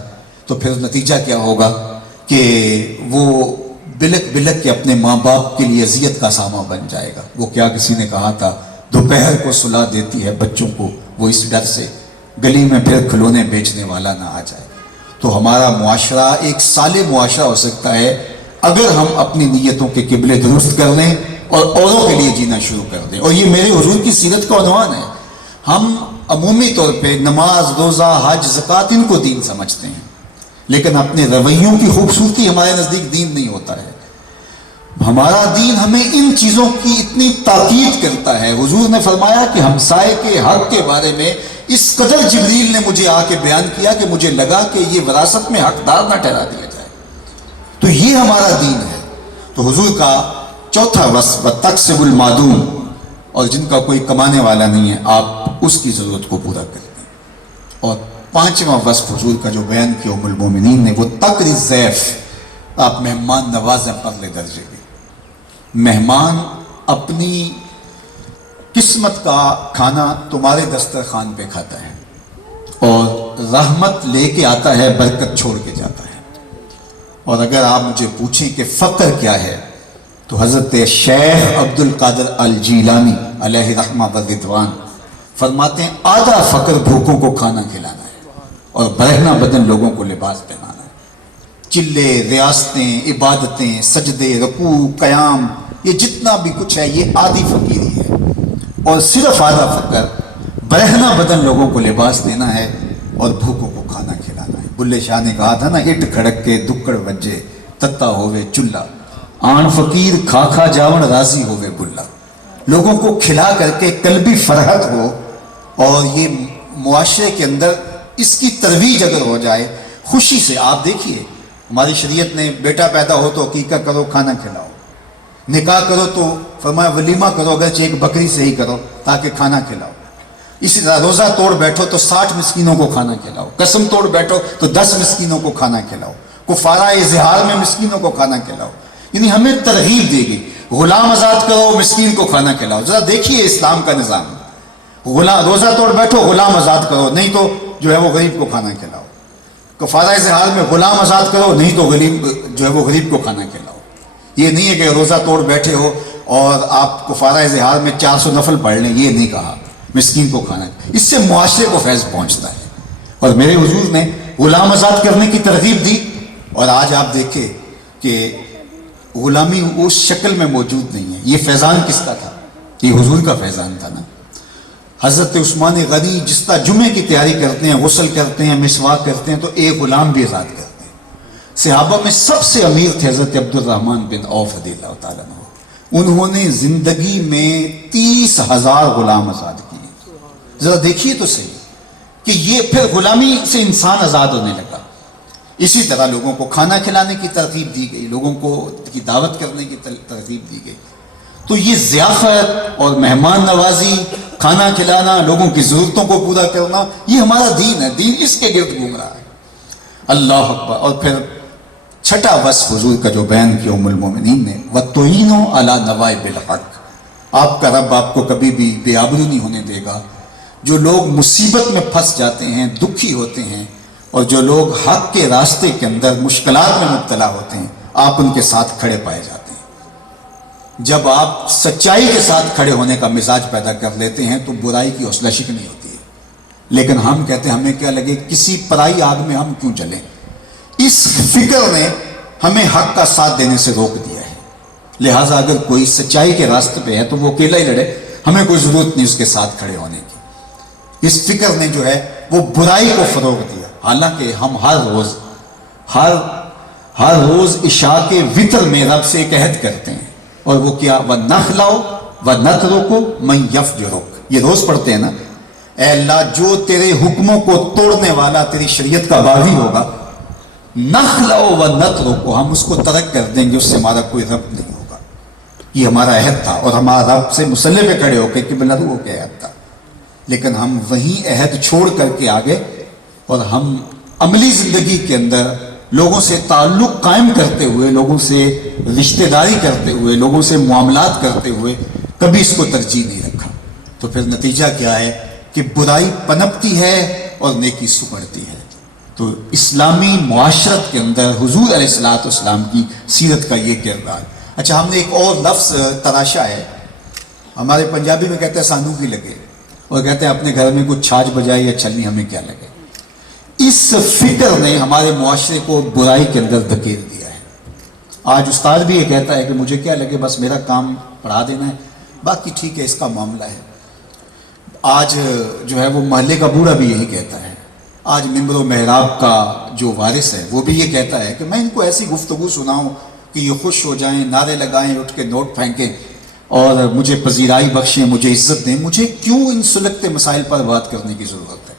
تو پھر نتیجہ کیا ہوگا کہ وہ بلک بلک کے اپنے ماں باپ کے لیے اذیت کا سامان بن جائے گا. وہ کیا کسی نے کہا تھا، دوپہر کو سلا دیتی ہے بچوں کو وہ اس ڈر سے گلی میں پھر کھلونے بیچنے والا نہ آ جائے. تو ہمارا معاشرہ ایک صالح معاشرہ ہو سکتا ہے اگر ہم اپنی نیتوں کے قبلے درست کر لیں اور اوروں کے لیے جینا شروع کر دیں. اور یہ میرے حضور کی سیرت کا عنوان ہے. ہم عمومی طور پہ نماز، روزہ، حج، زکوٰۃ ان کو دین سمجھتے ہیں، لیکن اپنے رویوں کی خوبصورتی ہمارے نزدیک دین نہیں ہوتا ہے. ہمارا دین ہمیں ان چیزوں کی اتنی تاکید کرتا ہے. حضور نے فرمایا کہ ہمسائے کے حق کے بارے میں اس قدر جبریل نے مجھے آ کے بیان کیا کہ مجھے لگا کہ یہ وراثت میں حقدار نہ ٹھہرا دیا جائے. تو یہ ہمارا دین ہے. تو حضور کا چوتھا وصف تقسب المعدوم، اور جن کا کوئی کمانے والا نہیں ہے آپ اس کی ضرورت کو پورا کر دیں. اور پانچواں وصف حضور کا جو بیان کیا ام المومنین نے وہ تقری الضیف، آپ مہمان نوازیں پرلے درجے کے. مہمان اپنی قسمت کا کھانا تمہارے دسترخوان پہ کھاتا ہے اور رحمت لے کے آتا ہے، برکت چھوڑ کے جاتا ہے. اور اگر آپ مجھے پوچھیں کہ فقر کیا ہے تو حضرت شیخ عبد القادر الجیلانی علیہ رحمہ و رضوان فرماتے ہیں آدھا فقر بھوکوں کو کھانا کھلانا ہے اور برہنہ بدن لوگوں کو لباس پہنانا ہے. چلے، ریاستیں، عبادتیں، سجدے، رکوع، قیام، یہ جتنا بھی کچھ ہے یہ آدھی فقیری ہے. اور صرف آدھا فقر برہنہ بدن لوگوں کو لباس دینا ہے اور بھوکوں کو کھانا کھلانا ہے. بلے شاہ نے کہا تھا نا، اٹ کھڑک کے دکڑ وجے تتا ہوئے چلہ، آن فقیر کھا کھا جاون راضی ہوئے بلا. لوگوں کو کھلا کر کے قلبی فرحت ہو اور یہ معاشرے کے اندر اس کی ترویج اگر ہو جائے خوشی سے. آپ دیکھیے ہماری شریعت نے بیٹا پیدا ہو تو عقیقہ کرو، کھانا کھلاؤ. نکاح کرو تو فرمایا ولیمہ کرو، اگرچہ ایک بکری سے ہی کرو تاکہ کھانا کھلاؤ. اسی طرح روزہ توڑ بیٹھو تو 60 مسکینوں کو کھانا کھلاؤ. قسم توڑ بیٹھو تو 10 مسکینوں کو کھانا کھلاؤ. کفارہ اظہار میں مسکینوں کو کھانا کھلاؤ. یعنی ہمیں ترغیب دے گی. غلام آزاد کرو، مسکین کو کھانا کھلاؤ. ذرا دیکھیے اسلام کا نظام. روزہ توڑ بیٹھو، غلام آزاد کرو، نہیں تو جو ہے وہ غریب کو کھانا کھلاؤ. کفارہ اظہار میں غلام آزاد کرو، نہیں تو جو ہے وہ غریب کو کھانا کھلاؤ. یہ نہیں ہے کہ روزہ توڑ بیٹھے ہو اور آپ کفارہ اظہار میں 400 نفل پڑھ لیں. یہ نہیں کہا مسکین کو کھانا. اس سے معاشرے کو فیض پہنچتا ہے. اور میرے حضور نے غلام آزاد کرنے کی ترغیب دی. اور آج آپ دیکھیں کہ غلامی اس شکل میں موجود نہیں ہے. یہ فیضان کس کا تھا؟ یہ حضور کا فیضان تھا نا. حضرت عثمان غنی جس طرح جمعے کی تیاری کرتے ہیں، غسل کرتے ہیں، مسواک کرتے ہیں، تو ایک غلام بھی آزاد کرتے ہیں. صحابہ میں سب سے امیر تھے حضرت عبد الرحمن بن عوف رضی اللہ تعالیٰ عنہ. انہوں نے زندگی میں 30,000 غلام آزاد کیے. ذرا دیکھیے تو صحیح کہ یہ پھر غلامی سے انسان آزاد ہونے لگا. اسی طرح لوگوں کو کھانا کھلانے کی ترغیب دی گئی، لوگوں کو کی دعوت کرنے کی ترغیب دی گئی. تو یہ ضیافت اور مہمان نوازی، کھانا کھلانا، لوگوں کی ضرورتوں کو پورا کرنا، یہ ہمارا دین ہے. دین اس کے گرد گھوم رہا ہے. اللہ اکبر. اور پھر چھٹا وصف حضور کا جو بیان کیا ام المومنین نے، وَتُعِينُوا عَلَى نَوَائِبِ الْحَقِّ. آپ کا رب آپ کو کبھی بھی بے آبرو نہیں ہونے دے گا. جو لوگ مصیبت میں پھنس جاتے ہیں، دکھی ہوتے ہیں، اور جو لوگ حق کے راستے کے اندر مشکلات میں مبتلا ہوتے ہیں، آپ ان کے ساتھ کھڑے پائے جاتے ہیں. جب آپ سچائی کے ساتھ کھڑے ہونے کا مزاج پیدا کر لیتے ہیں تو برائی کی حوصلہ شکنی ہوتی ہے. لیکن ہم کہتے ہیں ہمیں کیا لگے، کسی پرائی آگ میں ہم کیوں جلیں. اس فکر نے ہمیں حق کا ساتھ دینے سے روک دیا ہے. لہٰذا اگر کوئی سچائی کے راستے پہ ہے تو وہ اکیلا ہی لڑے، ہمیں کوئی ضرورت نہیں اس کے ساتھ کھڑے ہونے کی. اس فکر نے جو ہے وہ برائی کو فروغ دیا. حالانکہ ہم ہر روز عشاء کے وتر میں رب سے ایک عہد کرتے ہیں، اور وہ کیا وَنَخْلَعُ وَنَتْرُكُ مَنْ يَفْجُرُكَ، یہ روز پڑھتے ہیں نا، اے اللہ جو تیرے حکموں کو توڑنے والا تیری شریعت کا باغی ہوگا، نَخْلَعُ وَنَتْرُكُ، ہم اس کو ترک کر دیں گے، اس سے ہمارا کوئی ربط نہیں ہوگا۔ یہ ہمارا عہد تھا، اور ہمارا رب سے مسلح پہ کھڑے ہو کے قبلہ رو ہو کے عہد تھا، لیکن ہم وہیں عہد چھوڑ کر کے آگے، اور ہم عملی زندگی کے اندر لوگوں سے تعلق قائم کرتے ہوئے، لوگوں سے رشتہ داری کرتے ہوئے، لوگوں سے معاملات کرتے ہوئے کبھی اس کو ترجیح نہیں رکھا۔ تو پھر نتیجہ کیا ہے کہ برائی پنپتی ہے اور نیکی سکڑتی ہے۔ تو اسلامی معاشرت کے اندر حضور علیہ الصلوۃ والسلام کی سیرت کا یہ کردار۔ اچھا، ہم نے ایک اور لفظ تراشا ہے، ہمارے پنجابی میں کہتے ہیں سانو کی لگے، اور کہتے ہیں اپنے گھر میں کچھ چھاج بجائے یا چھلنی ہمیں کیا لگے۔ اس فکر نے ہمارے معاشرے کو برائی کے اندر دھکیل دیا ہے۔ آج استاد بھی یہ کہتا ہے کہ مجھے کیا لگے، بس میرا کام پڑھا دینا ہے، باقی ٹھیک ہے، اس کا معاملہ ہے۔ آج جو ہے وہ محلے کا بوڑھا بھی یہی کہتا ہے، آج ممبر و محراب کا جو وارث ہے وہ بھی یہ کہتا ہے کہ میں ان کو ایسی گفتگو سناؤں کہ یہ خوش ہو جائیں، نعرے لگائیں، اٹھ کے نوٹ پھینکیں اور مجھے پذیرائی بخشیں، مجھے عزت دیں، مجھے کیوں ان سلگتے مسائل پر بات کرنے کی ضرورت ہے؟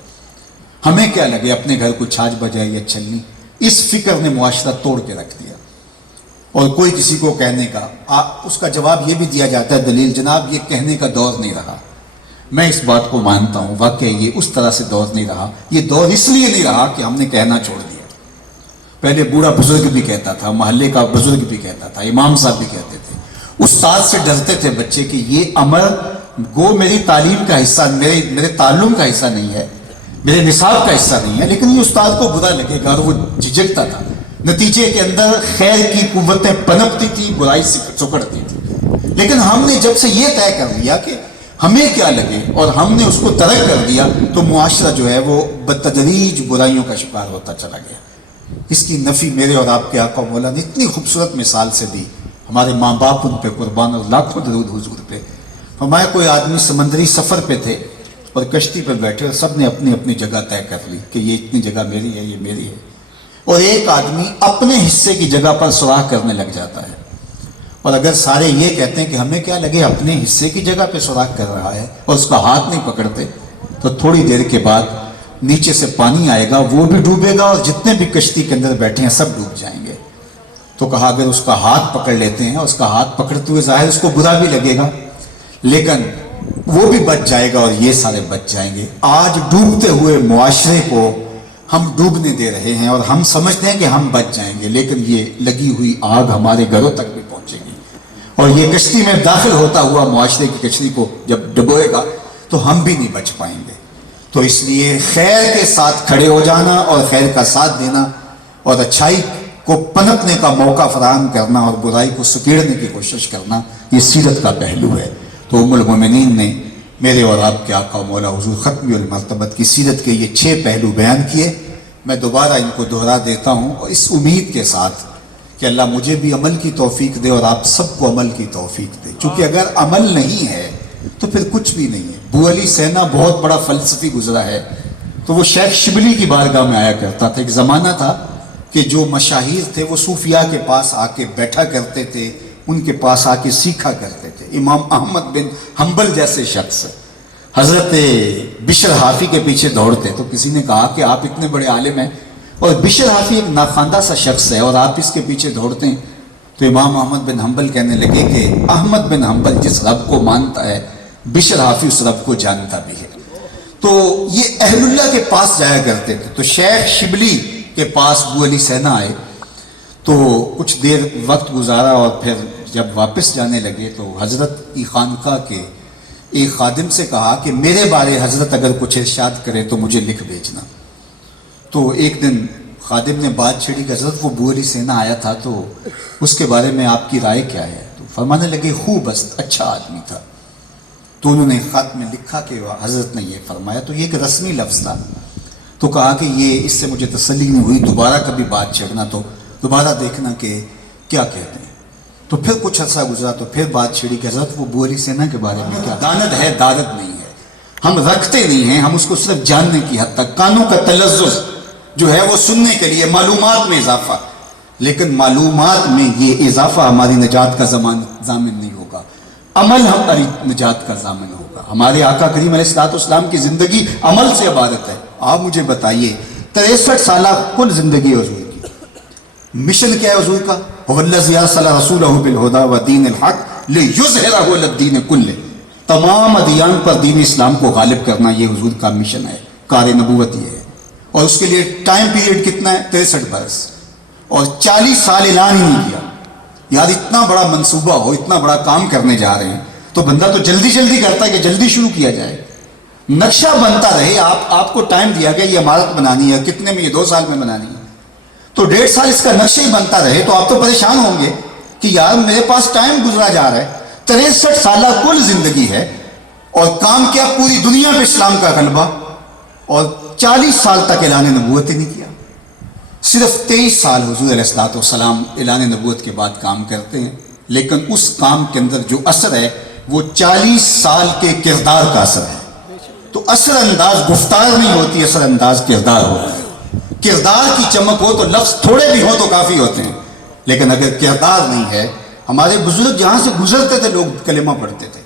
ہمیں کیا لگے اپنے گھر کو چھاج بجائے یا چھلنی۔ اس فکر نے معاشرہ توڑ کے رکھ دیا، اور کوئی کسی کو کہنے کا اس کا جواب یہ بھی دیا جاتا ہے، دلیل جناب یہ کہنے کا دور نہیں رہا۔ میں اس بات کو مانتا ہوں، واقعی یہ اس طرح سے دور نہیں رہا، یہ دور اس لیے نہیں رہا کہ ہم نے کہنا چھوڑ دیا۔ پہلے بوڑھا بزرگ بھی کہتا تھا، محلے کا بزرگ بھی کہتا تھا، امام صاحب بھی کہتے تھے، استاد سے ڈرتے تھے بچے کہ یہ امر گو میری تعلیم کا حصہ، میرے تعلم کا حصہ نہیں ہے، میرے نصاب کا حصہ نہیں ہے، لیکن یہ استاد کو برا لگے گا، اور وہ جھجکتا تھا۔ نتیجے کے اندر خیر کی قوتیں پنپتی تھی، برائی سکڑتی تھی۔ لیکن ہم نے جب سے یہ طے کر لیا کہ ہمیں کیا لگے اور ہم نے اس کو ترک کر دیا، تو معاشرہ جو ہے وہ بتدریج برائیوں کا شکار ہوتا چلا گیا۔ اس کی نفی میرے اور آپ کے آقا مولا نے اتنی خوبصورت مثال سے دی، ہمارے ماں باپ ان پہ قربان، اور لاکھوں درود حضور پہ۔ فرمایا کوئی آدمی سمندری سفر پہ تھے اور کشتی پہ بیٹھے، اور سب نے اپنی اپنی جگہ طے کر لی کہ یہ اتنی جگہ میری ہے، یہ میری ہے، اور ایک آدمی اپنے حصے کی جگہ پر سوراخ کرنے لگ جاتا ہے۔ اور اگر سارے یہ کہتے ہیں کہ ہمیں کیا لگے اپنے حصے کی جگہ پہ سوراخ کر رہا ہے، اور اس کا ہاتھ نہیں پکڑتے، تو تھوڑی دیر کے بعد نیچے سے پانی آئے گا، وہ بھی ڈوبے گا، اور جتنے بھی کشتی کے اندر بیٹھے ہیں سب ڈوب جائیں گے۔ تو کہا اگر اس کا ہاتھ پکڑ لیتے ہیں، اس کا ہاتھ پکڑتے ہوئے ظاہر اس کو برا بھی لگے گا، لیکن وہ بھی بچ جائے گا اور یہ سارے بچ جائیں گے۔ آج ڈوبتے ہوئے معاشرے کو ہم ڈوبنے دے رہے ہیں، اور ہم سمجھتے ہیں کہ ہم بچ جائیں گے، لیکن یہ لگی ہوئی آگ ہمارے گھروں تک بھی پہنچے گی، اور یہ کشتی میں داخل ہوتا ہوا معاشرے کی کشتی کو جب ڈبوئے گا تو ہم بھی نہیں بچ پائیں گے۔ تو اس لیے خیر کے ساتھ کھڑے ہو جانا اور خیر کا ساتھ دینا، اور اچھائی کو پنپنے کا موقع فراہم کرنا اور برائی کو سکیڑنے کی کوشش کرنا، یہ سیرت کا پہلو ہے۔ تو ام المومنین نے میرے اور آپ کے آقا مولا حضور ختم المرتبت کی سیرت کے یہ 6 پہلو بیان کیے۔ میں دوبارہ ان کو دہرا دیتا ہوں، اور اس امید کے ساتھ کہ اللہ مجھے بھی عمل کی توفیق دے اور آپ سب کو عمل کی توفیق دے، کیونکہ اگر عمل نہیں ہے تو پھر کچھ بھی نہیں ہے۔ بو علی سینا بہت بڑا فلسفی گزرا ہے، تو وہ شیخ شبلی کی بارگاہ میں آیا کرتا تھا۔ ایک زمانہ تھا کہ جو مشاہیر تھے وہ صوفیاء کے پاس آ کے بیٹھا کرتے تھے، ان کے پاس آ کے سیکھا کرتے تھے۔ امام احمد بن حنبل جیسے شخص حضرت بشر حافی کے پیچھے دوڑتے، تو کسی نے کہا کہ آپ اتنے بڑے عالم ہیں اور بشر حافی ایک ناخواندہ سا شخص ہے اور آپ اس کے پیچھے دوڑتے ہیں، تو امام احمد بن حنبل کہنے لگے کہ احمد بن حنبل جس رب کو مانتا ہے، بشر حافی اس رب کو جانتا بھی ہے۔ تو یہ اہل اللہ کے پاس جایا کرتے تھے۔ تو شیخ شبلی کے پاس بو علی سینا آئے، تو کچھ دیر وقت گزارا، اور پھر جب واپس جانے لگے تو حضرت کی خانقاہ کے ایک خادم سے کہا کہ میرے بارے حضرت اگر کچھ ارشاد کرے تو مجھے لکھ بھیجنا۔ تو ایک دن خادم نے بات چھڑی کہ حضرت وہ بو علی سینا آیا تھا، تو اس کے بارے میں آپ کی رائے کیا ہے؟ تو فرمانے لگے خوب است، اچھا آدمی تھا۔ تو انہوں نے خط میں لکھا کہ حضرت نے یہ فرمایا، تو یہ ایک رسمی لفظ تھا۔ تو کہا کہ یہ اس سے مجھے تسلی نہیں ہوئی، دوبارہ کبھی بات چھڑنا تو دوبارہ دیکھنا کہ کیا کہتے ہیں۔ تو پھر کچھ عرصہ گزرا تو پھر بات چھڑی کہ حضرت وہ بو علی سینا کے بارے میں کیا؟ داند ہے، دارد نہیں ہے، ہم رکھتے نہیں ہیں، ہم اس کو صرف جاننے کی حد تک، کانوں کا تلذذ جو ہے وہ سننے کے لیے، معلومات میں اضافہ، لیکن معلومات میں یہ اضافہ ہماری نجات کا ضامن نہیں ہوگا، عمل ہماری نجات کا ضامن ہوگا۔ ہمارے آقا کریم علیہ الصلوۃ والسلام کی زندگی عمل سے عبادت ہے۔ آپ مجھے بتائیے 63 سالہ کل زندگی حضور کی، مشن کیا ہے حضور کا؟ هو الذی ارسل رسولہ بالہدی ودین الحق لیظہرہ علی الدین کلہ، تمام ادیان پر دین اسلام کو غالب کرنا یہ حضور کا مشن ہے، کار نبوت یہ ہے۔ اور اس کے لیے ٹائم پیریڈ کتنا ہے؟ 63 برس، اور 40 سال اعلان ہی نہیں کیا۔ یار اتنا بڑا منصوبہ ہو، اتنا بڑا کام کرنے جا رہے ہیں تو بندہ تو جلدی جلدی کرتا ہے کہ جلدی شروع کیا جائے، نقشہ بنتا رہے۔ آپ کو ٹائم دیا گیا یہ عمارت بنانی ہے، کتنے میں؟ یہ 2 سال میں بنانی ہے، تو 1.5 سال اس کا نقشہ ہی بنتا رہے تو آپ تو پریشان ہوں گے کہ یار میرے پاس ٹائم گزرا جا رہا ہے۔ 63 سالہ کل زندگی ہے، اور کام کیا؟ پوری دنیا میں اسلام کا غلبہ، اور 40 سال تک اعلان نبوت ہی نہیں کیا۔ صرف 23 سال حضور علیہ الصلوۃ والسلام اعلان نبوت کے بعد کام کرتے ہیں، لیکن اس کام کے اندر جو اثر ہے وہ 40 سال کے کردار کا اثر ہے۔ تو اثر انداز گفتار نہیں ہوتی، اثر انداز کردار ہوتا ہے۔ کردار کی چمک ہو تو لفظ تھوڑے بھی ہو تو کافی ہوتے ہیں، لیکن اگر کردار نہیں ہے، ہمارے بزرگ جہاں سے گزرتے تھے لوگ کلمہ پڑھتے تھے،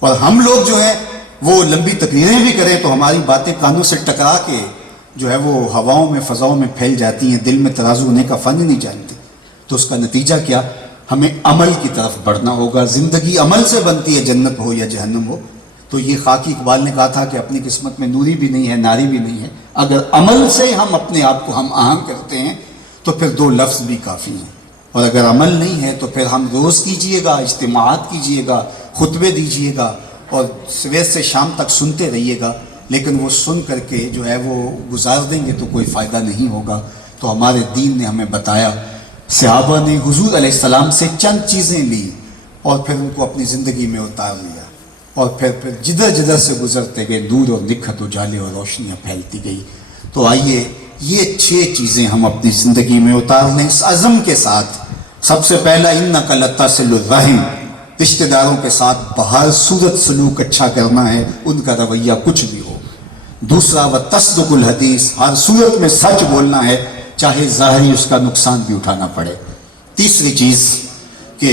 اور ہم لوگ جو ہیں وہ لمبی تقریریں بھی کریں تو ہماری باتیں کانوں سے ٹکرا کے جو ہے وہ ہواؤں میں فضاؤں میں پھیل جاتی ہیں، دل میں ترازو ہونے کا فن نہیں جانتی۔ تو اس کا نتیجہ کیا؟ ہمیں عمل کی طرف بڑھنا ہوگا۔ زندگی عمل سے بنتی ہے، جنت ہو یا جہنم ہو۔ تو یہ خاکی اقبال نے کہا تھا کہ اپنی قسمت میں نوری بھی نہیں ہے، ناری بھی نہیں ہے۔ اگر عمل سے ہم اپنے آپ کو ہم آہنگ کرتے ہیں تو پھر 2 لفظ بھی کافی ہیں، اور اگر عمل نہیں ہے تو پھر ہم روز کیجئے گا، اجتماعات کیجئے گا، خطبے دیجئے گا، اور صبح سے شام تک سنتے رہیے گا، لیکن وہ سن کر کے جو ہے وہ گزار دیں گے تو کوئی فائدہ نہیں ہوگا۔ تو ہمارے دین نے ہمیں بتایا، صحابہ نے حضور علیہ السلام سے چند چیزیں لی اور پھر ان کو اپنی زندگی میں اتار لیا، اور پھر جدھر جدھر سے گزرتے گئے نور اور نکھت اجالے اور روشنیاں پھیلتی گئی۔ تو آئیے یہ 6 چیزیں ہم اپنی زندگی میں اتار لیں اس عزم کے ساتھ۔ سب سے پہلا انک لتصل الرحم، رشتہ داروں کے ساتھ بہر صورت سلوک اچھا کرنا ہے، ان کا رویہ کچھ بھی ہو۔ دوسرا وتصدق الحدیث، ہر صورت میں سچ بولنا ہے، چاہے ظاہری اس کا نقصان بھی اٹھانا پڑے۔ تیسری چیز کہ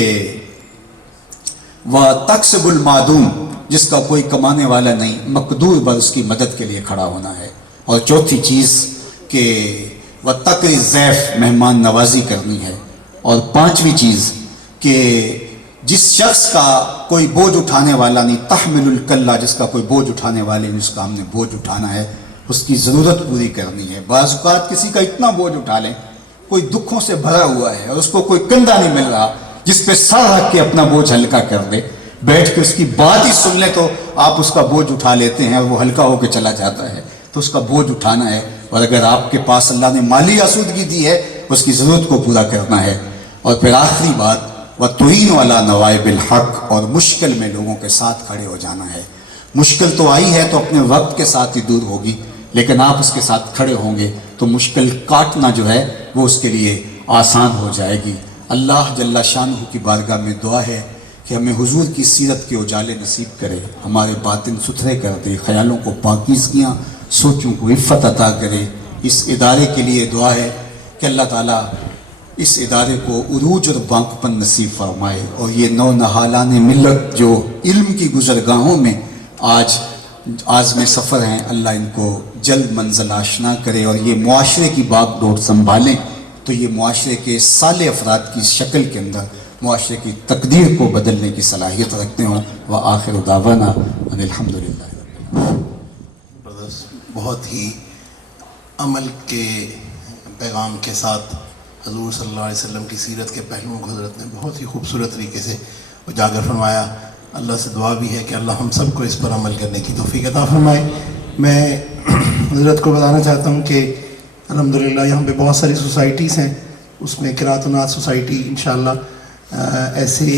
وتکسب المعدوم، جس کا کوئی کمانے والا نہیں، مقدور بر اس کی مدد کے لیے کھڑا ہونا ہے۔ اور چوتھی چیز کہ وتقری الضیف، مہمان نوازی کرنی ہے۔ اور 5ویں چیز کہ جس شخص کا کوئی بوجھ اٹھانے والا نہیں، تحمل الکلہ، جس کا کوئی بوجھ اٹھانے والے نہیں، اس کا ہم نے بوجھ اٹھانا ہے، اس کی ضرورت پوری کرنی ہے۔ بعض اوقات کسی کا اتنا بوجھ اٹھا لیں، کوئی دکھوں سے بھرا ہوا ہے اور اس کو کوئی کندھا نہیں مل رہا جس پہ سر رکھ کے اپنا بوجھ ہلکا کر دے، بیٹھ کے اس کی بات ہی سن لیں تو آپ اس کا بوجھ اٹھا لیتے ہیں اور وہ ہلکا ہو کے چلا جاتا ہے۔ تو اس کا بوجھ اٹھانا ہے، اور اگر آپ کے پاس اللہ نے مالی آسودگی دی ہے اس کی ضرورت کو پورا کرنا ہے۔ اور پھر آخری بات وَتُعِينُ عَلَى نَوَائِبِ الْحَقِّ، اور مشکل میں لوگوں کے ساتھ کھڑے ہو جانا ہے۔ مشکل تو آئی ہے تو اپنے وقت کے ساتھ ہی دور ہوگی، لیکن آپ اس کے ساتھ کھڑے ہوں گے تو مشکل کاٹنا جو ہے وہ اس کے لیے آسان ہو جائے گی۔ اللہ جل شانہ کی بارگاہ میں دعا ہے کہ ہمیں حضور کی سیرت کے اجالے نصیب کرے، ہمارے باطن ستھرے کر دے، خیالوں کو پاکیزگیاں، سوچوں کو عفت عطا کرے۔ اس ادارے کے لیے دعا ہے کہ اللہ تعالیٰ اس ادارے کو عروج اور بانکپن نصیب فرمائے، اور یہ نو نہالان ملت جو علم کی گزرگاہوں میں آج عازم سفر ہیں، اللہ ان کو جلد منزل آشنا کرے، اور یہ معاشرے کی باغ ڈور سنبھالیں تو یہ معاشرے کے صالح افراد کی شکل کے اندر معاشرے کی تقدیر کو بدلنے کی صلاحیت رکھتے ہوں۔ وآخر دعوانا ان الحمدللہ۔ بہت ہی عمل کے پیغام کے ساتھ حضور صلی اللہ علیہ وسلم کی سیرت کے پہلوؤں کو حضرت نے بہت ہی خوبصورت طریقے سے اجاگر فرمایا۔ اللہ سے دعا بھی ہے کہ اللہ ہم سب کو اس پر عمل کرنے کی توفیق عطا فرمائے۔ میں حضرت کو بتانا چاہتا ہوں کہ الحمدللہ یہاں پہ بہت ساری سوسائٹیز ہیں، اس میں قرأت و نعت سوسائٹی انشاءاللہ ایسے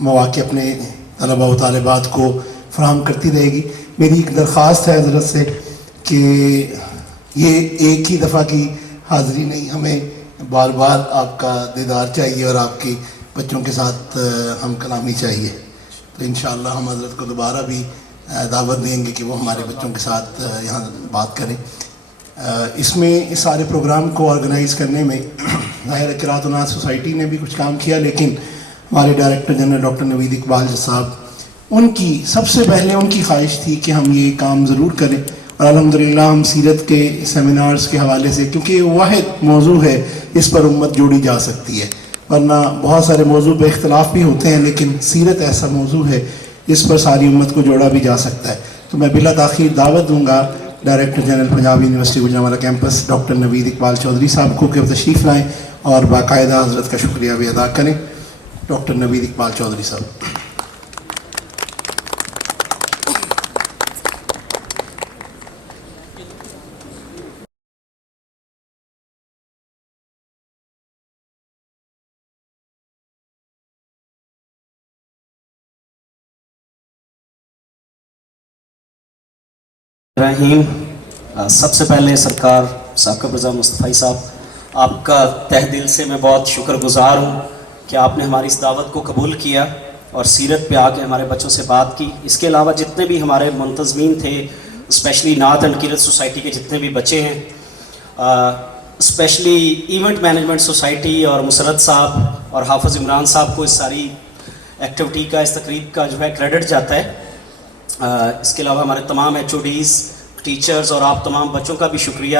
مواقع اپنے طلباء و طالبات کو فراہم کرتی رہے گی۔ میری ایک درخواست ہے حضرت سے کہ یہ ایک ہی دفعہ کی حاضری نہیں، ہمیں بار بار آپ کا دیدار چاہیے اور آپ کے بچوں کے ساتھ ہم کلامی چاہیے۔ تو انشاءاللہ ہم حضرت کو دوبارہ بھی دعوت دیں گے کہ وہ ہمارے بچوں کے ساتھ یہاں بات کریں۔ اس میں اس سارے پروگرام کو آرگنائز کرنے میں ظاہر ہے قرأت الناس سوسائٹی نے بھی کچھ کام کیا، لیکن ہمارے director general doctor Naveed Iqbal صاحب، ان کی سب سے پہلے ان کی خواہش تھی کہ ہم یہ کام ضرور کریں، اور الحمدللہ ہم سیرت کے سیمینارز کے حوالے سے، کیونکہ یہ واحد موضوع ہے اس پر امت جوڑی جا سکتی ہے، ورنہ بہت سارے موضوع پہ اختلاف بھی ہوتے ہیں، لیکن سیرت ایسا موضوع ہے اس پر ساری امت کو جوڑا بھی جا سکتا ہے۔ تو میں بلا تاخیر دعوت دوں گا director general Punjab University Gujranwala campus doctor Naveed Iqbal Chaudhry صاحب کو کہ وہ تشریف لائیں اور باقاعدہ حضرت کا شکریہ بھی ادا کریں۔ ڈاکٹر نوید اقبال چودھری صاحب۔ رحیم، سب سے پہلے سرکار ثاقب رضا مصطفی صاحب، آپ کا تہ دل سے میں بہت شکر گزار ہوں کہ آپ نے ہماری اس دعوت کو قبول کیا اور سیرت پہ آ کے ہمارے بچوں سے بات کی۔ اس کے علاوہ جتنے بھی ہمارے منتظمین تھے، اسپیشلی نعت اینڈ قرأت سوسائٹی کے جتنے بھی بچے ہیں، اسپیشلی ایونٹ مینجمنٹ سوسائٹی اور مسرت صاحب اور حافظ عمران صاحب کو اس ساری ایکٹیویٹی کا، اس تقریب کا جو ہے کریڈٹ جاتا ہے۔ اس کے علاوہ ہمارے تمام HODs، ٹیچرز اور آپ تمام بچوں کا بھی شکریہ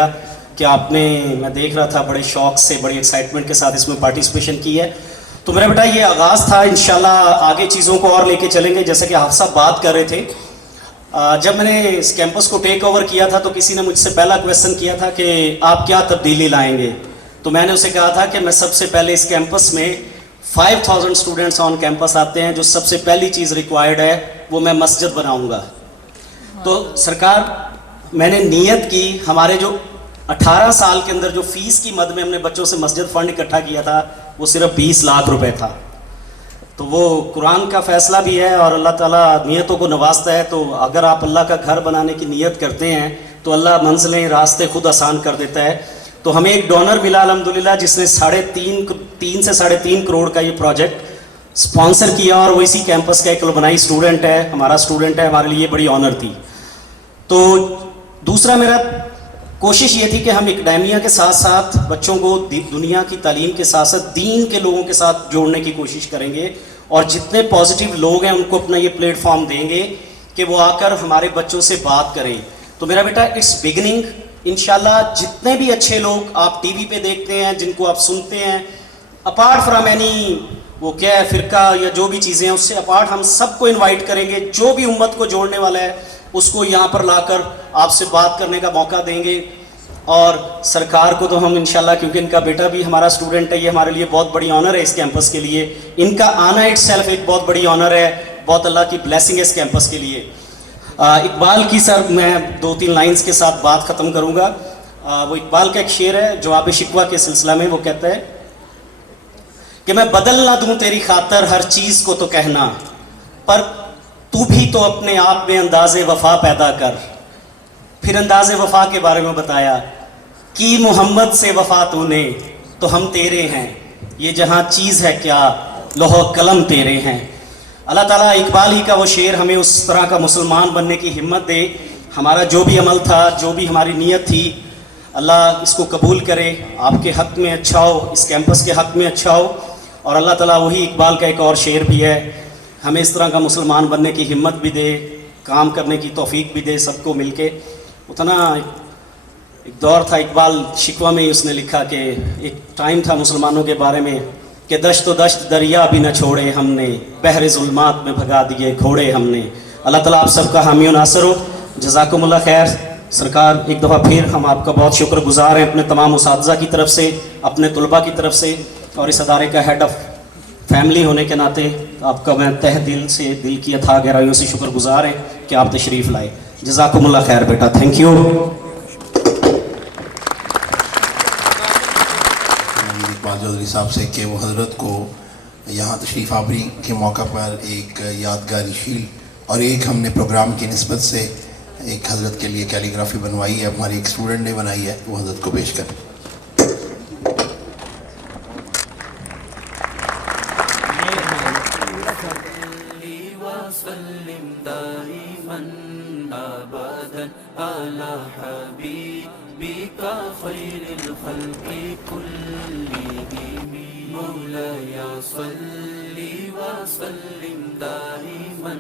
کہ آپ نے، میں دیکھ رہا تھا، بڑے شوق سے، بڑی ایکسائٹمنٹ کے ساتھ اس میں پارٹیسپیشن کی ہے۔ تو میرا بیٹا یہ آغاز تھا، انشاءاللہ آگے چیزوں کو اور لے کے چلیں گے۔ جیسے کہ حافظ صاحب بات کر رہے تھے، جب میں نے اس کیمپس کو ٹیک اوور کیا تھا تو کسی نے مجھ سے پہلا کویسچن کیا تھا کہ آپ کیا تبدیلی لائیں گے، تو میں نے اسے کہا تھا کہ میں سب سے پہلے اس کیمپس میں 5000 اسٹوڈنٹس آن کیمپس آتے ہیں، جو سب سے پہلی چیز ریکوائرڈ ہے وہ میں مسجد بناؤں گا۔ تو سرکار، میں نے نیت کی، ہمارے جو 18 سال کے اندر جو فیس کی مد میں ہم نے بچوں سے مسجد فنڈ اکٹھا کیا تھا وہ صرف 20 لاکھ روپے تھا۔ تو وہ قرآن کا فیصلہ بھی ہے اور اللہ تعالیٰ نیتوں کو نوازتا ہے۔ تو اگر آپ اللہ کا گھر بنانے کی نیت کرتے ہیں تو اللہ منزلیں، راستے خود آسان کر دیتا ہے۔ تو ہمیں ایک ڈونر ملا الحمدللہ، جس نے 3 سے 3.5 کروڑ کا یہ پروجیکٹ اسپانسر کیا، اور وہ اسی کیمپس کا ایک لبنائی اسٹوڈنٹ ہے، ہمارا اسٹوڈنٹ ہے۔ ہمارے لیے بڑی آنر تھی۔ تو دوسرا میرا کوشش یہ تھی کہ ہم اکیڈیمیا کے ساتھ ساتھ بچوں کو دنیا کی تعلیم کے ساتھ ساتھ دین کے لوگوں کے ساتھ جوڑنے کی کوشش کریں گے، اور جتنے پازیٹیو لوگ ہیں ان کو اپنا یہ پلیٹ فارم دیں گے کہ وہ آ کر ہمارے بچوں سے بات کریں۔ تو میرا بیٹا اٹس بگننگ، انشاءاللہ جتنے بھی اچھے لوگ آپ ٹی وی پہ دیکھتے ہیں، جن کو آپ سنتے ہیں، اپارٹ فرام اینی وہ کیا ہے فرقہ یا جو بھی چیزیں ہیں، اس سے اپارٹ ہم سب کو انوائٹ کریں گے۔ جو بھی امت کو جوڑنے والا ہے اس کو یہاں پر لا کر آپ سے بات کرنے کا موقع دیں گے۔ اور سرکار کو تو ہم انشاءاللہ، کیونکہ ان کا بیٹا بھی ہمارا اسٹوڈنٹ ہے، یہ ہمارے لیے بہت بڑی آنر ہے اس کیمپس کے لیے۔ ان کا آنا اٹ سیلف ایک بہت بڑی آنر ہے، بہت اللہ کی بلیسنگ ہے اس کیمپس کے لیے۔ اقبال کی سر میں 2-3 لائنز کے ساتھ بات ختم کروں گا۔ وہ اقبال کا ایک شعر ہے جواب شکوہ کے سلسلہ میں، وہ کہتا ہے کہ میں بدل نہ دوں تیری خاطر ہر چیز کو تو کہنا، پر تو بھی تو اپنے آپ میں انداز وفا پیدا کر۔ پھر انداز وفا کے بارے میں بتایا کہ محمد سے وفا تو نے تو ہم تیرے ہیں، یہ جہاں چیز ہے کیا لوح قلم تیرے ہیں۔ اللہ تعالیٰ اقبال ہی کا وہ شعر ہمیں اس طرح کا مسلمان بننے کی ہمت دے۔ ہمارا جو بھی عمل تھا، جو بھی ہماری نیت تھی، اللہ اس کو قبول کرے، آپ کے حق میں اچھا ہو، اس کیمپس کے حق میں اچھا ہو۔ اور اللہ تعالیٰ وہی اقبال کا ایک اور شعر بھی ہے، ہمیں اس طرح کا مسلمان بننے کی ہمت بھی دے، کام کرنے کی توفیق بھی دے سب کو مل کے۔ اتنا ایک دور تھا، اقبال شکوہ میں ہی اس نے لکھا کہ ایک ٹائم تھا مسلمانوں کے بارے میں کہ دشت و دشت دریا بھی نہ چھوڑے ہم نے، بحر ظلمات میں بھگا دیے گھوڑے ہم نے۔ اللہ تعالیٰ آپ سب کا حامی و ناصر ہو۔ جزاکم اللہ خیر۔ سرکار ایک دفعہ پھر ہم آپ کا بہت شکر گزار ہیں، اپنے تمام اساتذہ کی طرف سے، اپنے طلباء کی طرف سے، اور اس ادارے کا ہیڈ آف فیملی ہونے کے ناطے آپ کا میں تہ دل سے، دل کی اتھا گہرائیوں سے شکر گزار ہیں کہ آپ تشریف لائے۔ جزاکم اللہ خیر بیٹا، تھینک یو۔ اقبال چودھری صاحب سے کہ وہ حضرت کو یہاں تشریف آوری کے موقع پر ایک یادگاری شیل اور ایک ہم نے پروگرام کی نسبت سے ایک حضرت کے لیے کیلیگرافی بنوائی ہے، ہماری ایک اسٹوڈنٹ نے بنائی ہے، وہ حضرت کو پیش کریں۔ وسلم دائما ابدا على حبيبك خير الخلق كلهم مولاي صل وسلم دائما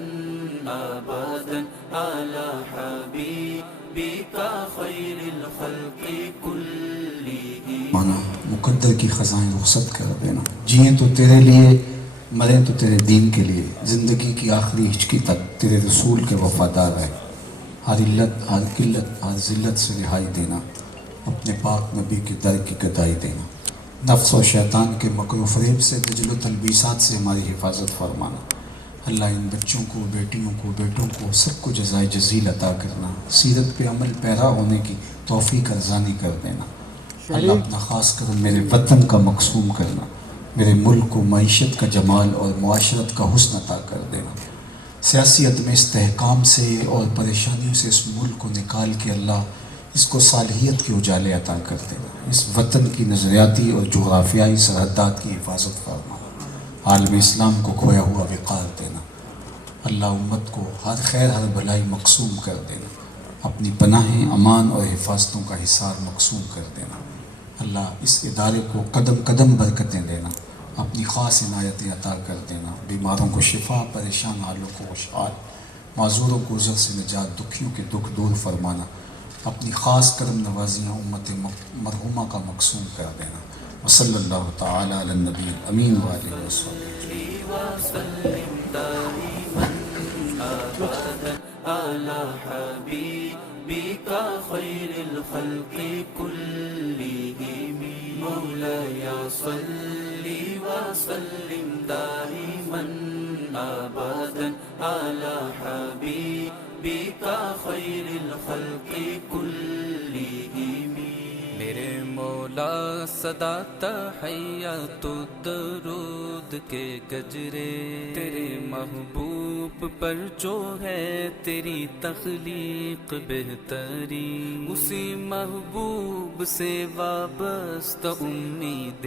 أبدا على حبيبك خير الخلق كلهم. مانا مقدر کی خزائیں رخصت کر دینا. جئیں تو تیرے لیے، مریں تو تیرے دین کے لیے، زندگی کی آخری ہچکی تک تیرے رسول کے وفادار رہے. ہر علت، ہر قلت، ہر ذلت سے رہائی دینا، اپنے پاک نبی کے در کی گدائی دینا. نفس و شیطان کے مکر و فریب سے، دجل و تلبیسات سے ہماری حفاظت فرمانا. اللہ ان بچوں کو، بیٹیوں کو، بیٹوں کو سب کو جزائے جزیل عطا کرنا. سیرت پہ عمل پیرا ہونے کی توفیق ارزانی کر دینا. اللہ اپنا خاص کرم میرے وطن کا مقصوم کرنا. میرے ملک کو معیشت کا جمال اور معاشرت کا حسن عطا کر دینا. سیاسی عدم استحکام سے اور پریشانیوں سے اس ملک کو نکال کے اللہ اس کو صالحیت کے اجالے عطا کر دینا. اس وطن کی نظریاتی اور جغرافیائی سرحدات کی حفاظت فرمانا. عالم اسلام کو کھویا ہوا وقار دینا. اللہ امت کو ہر خیر، ہر بھلائی مقسوم کر دینا. اپنی پناہیں، امان اور حفاظتوں کا حصار مقسوم کر دینا. اللہ اس ادارے کو قدم قدم برکتیں دینا. اپنی خاص عنایتیں عطا کر دینا. بیماروں کو شفا، پریشان حالوں کو خوشحال، معذوروں کو عذر سے نجات، دکھیوں کے دکھ دور فرمانا. اپنی خاص کرم نوازیاں امت مرحومہ کا مقسوم کر دینا. وصلی اللہ تعالی علی النبی الامین وآلہ وسلم. وسلم دائما أبدا على حبيبك خير الخلق كلهم. مولاي صل وسلم دائما أبدا على حبيبك خير الخلق كلهم. میرے مولا صدا تحیات و درود کے گجرے تیرے محبوب پر جو ہے تیری تخلیق بہتری. اسی محبوب سے وابستہ امید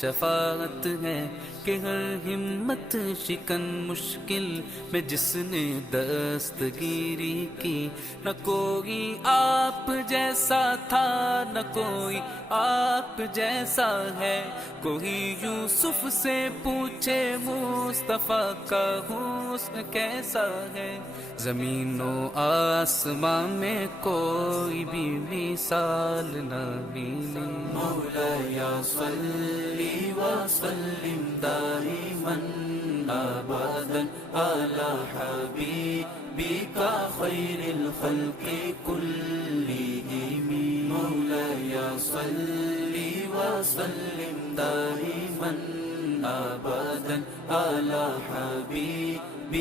شفاعت ہے کہ ہر ہمت شکن مشکل میں جس نے دستگیری کی. نہ کوئی آپ جیسا تھا، نہ کوئی آپ جیسا ہے. کوئی یوسف سے پوچھے مصطفیٰ کا حسن کیسا ہے. زمین و آسمان میں کوئی بھی مثال نہ ملی. مولاي صل وسلم دائما أبدا على حبيبك خير الخلق كلهم. مولاي صل وسلم دائما أبدا على حبيبك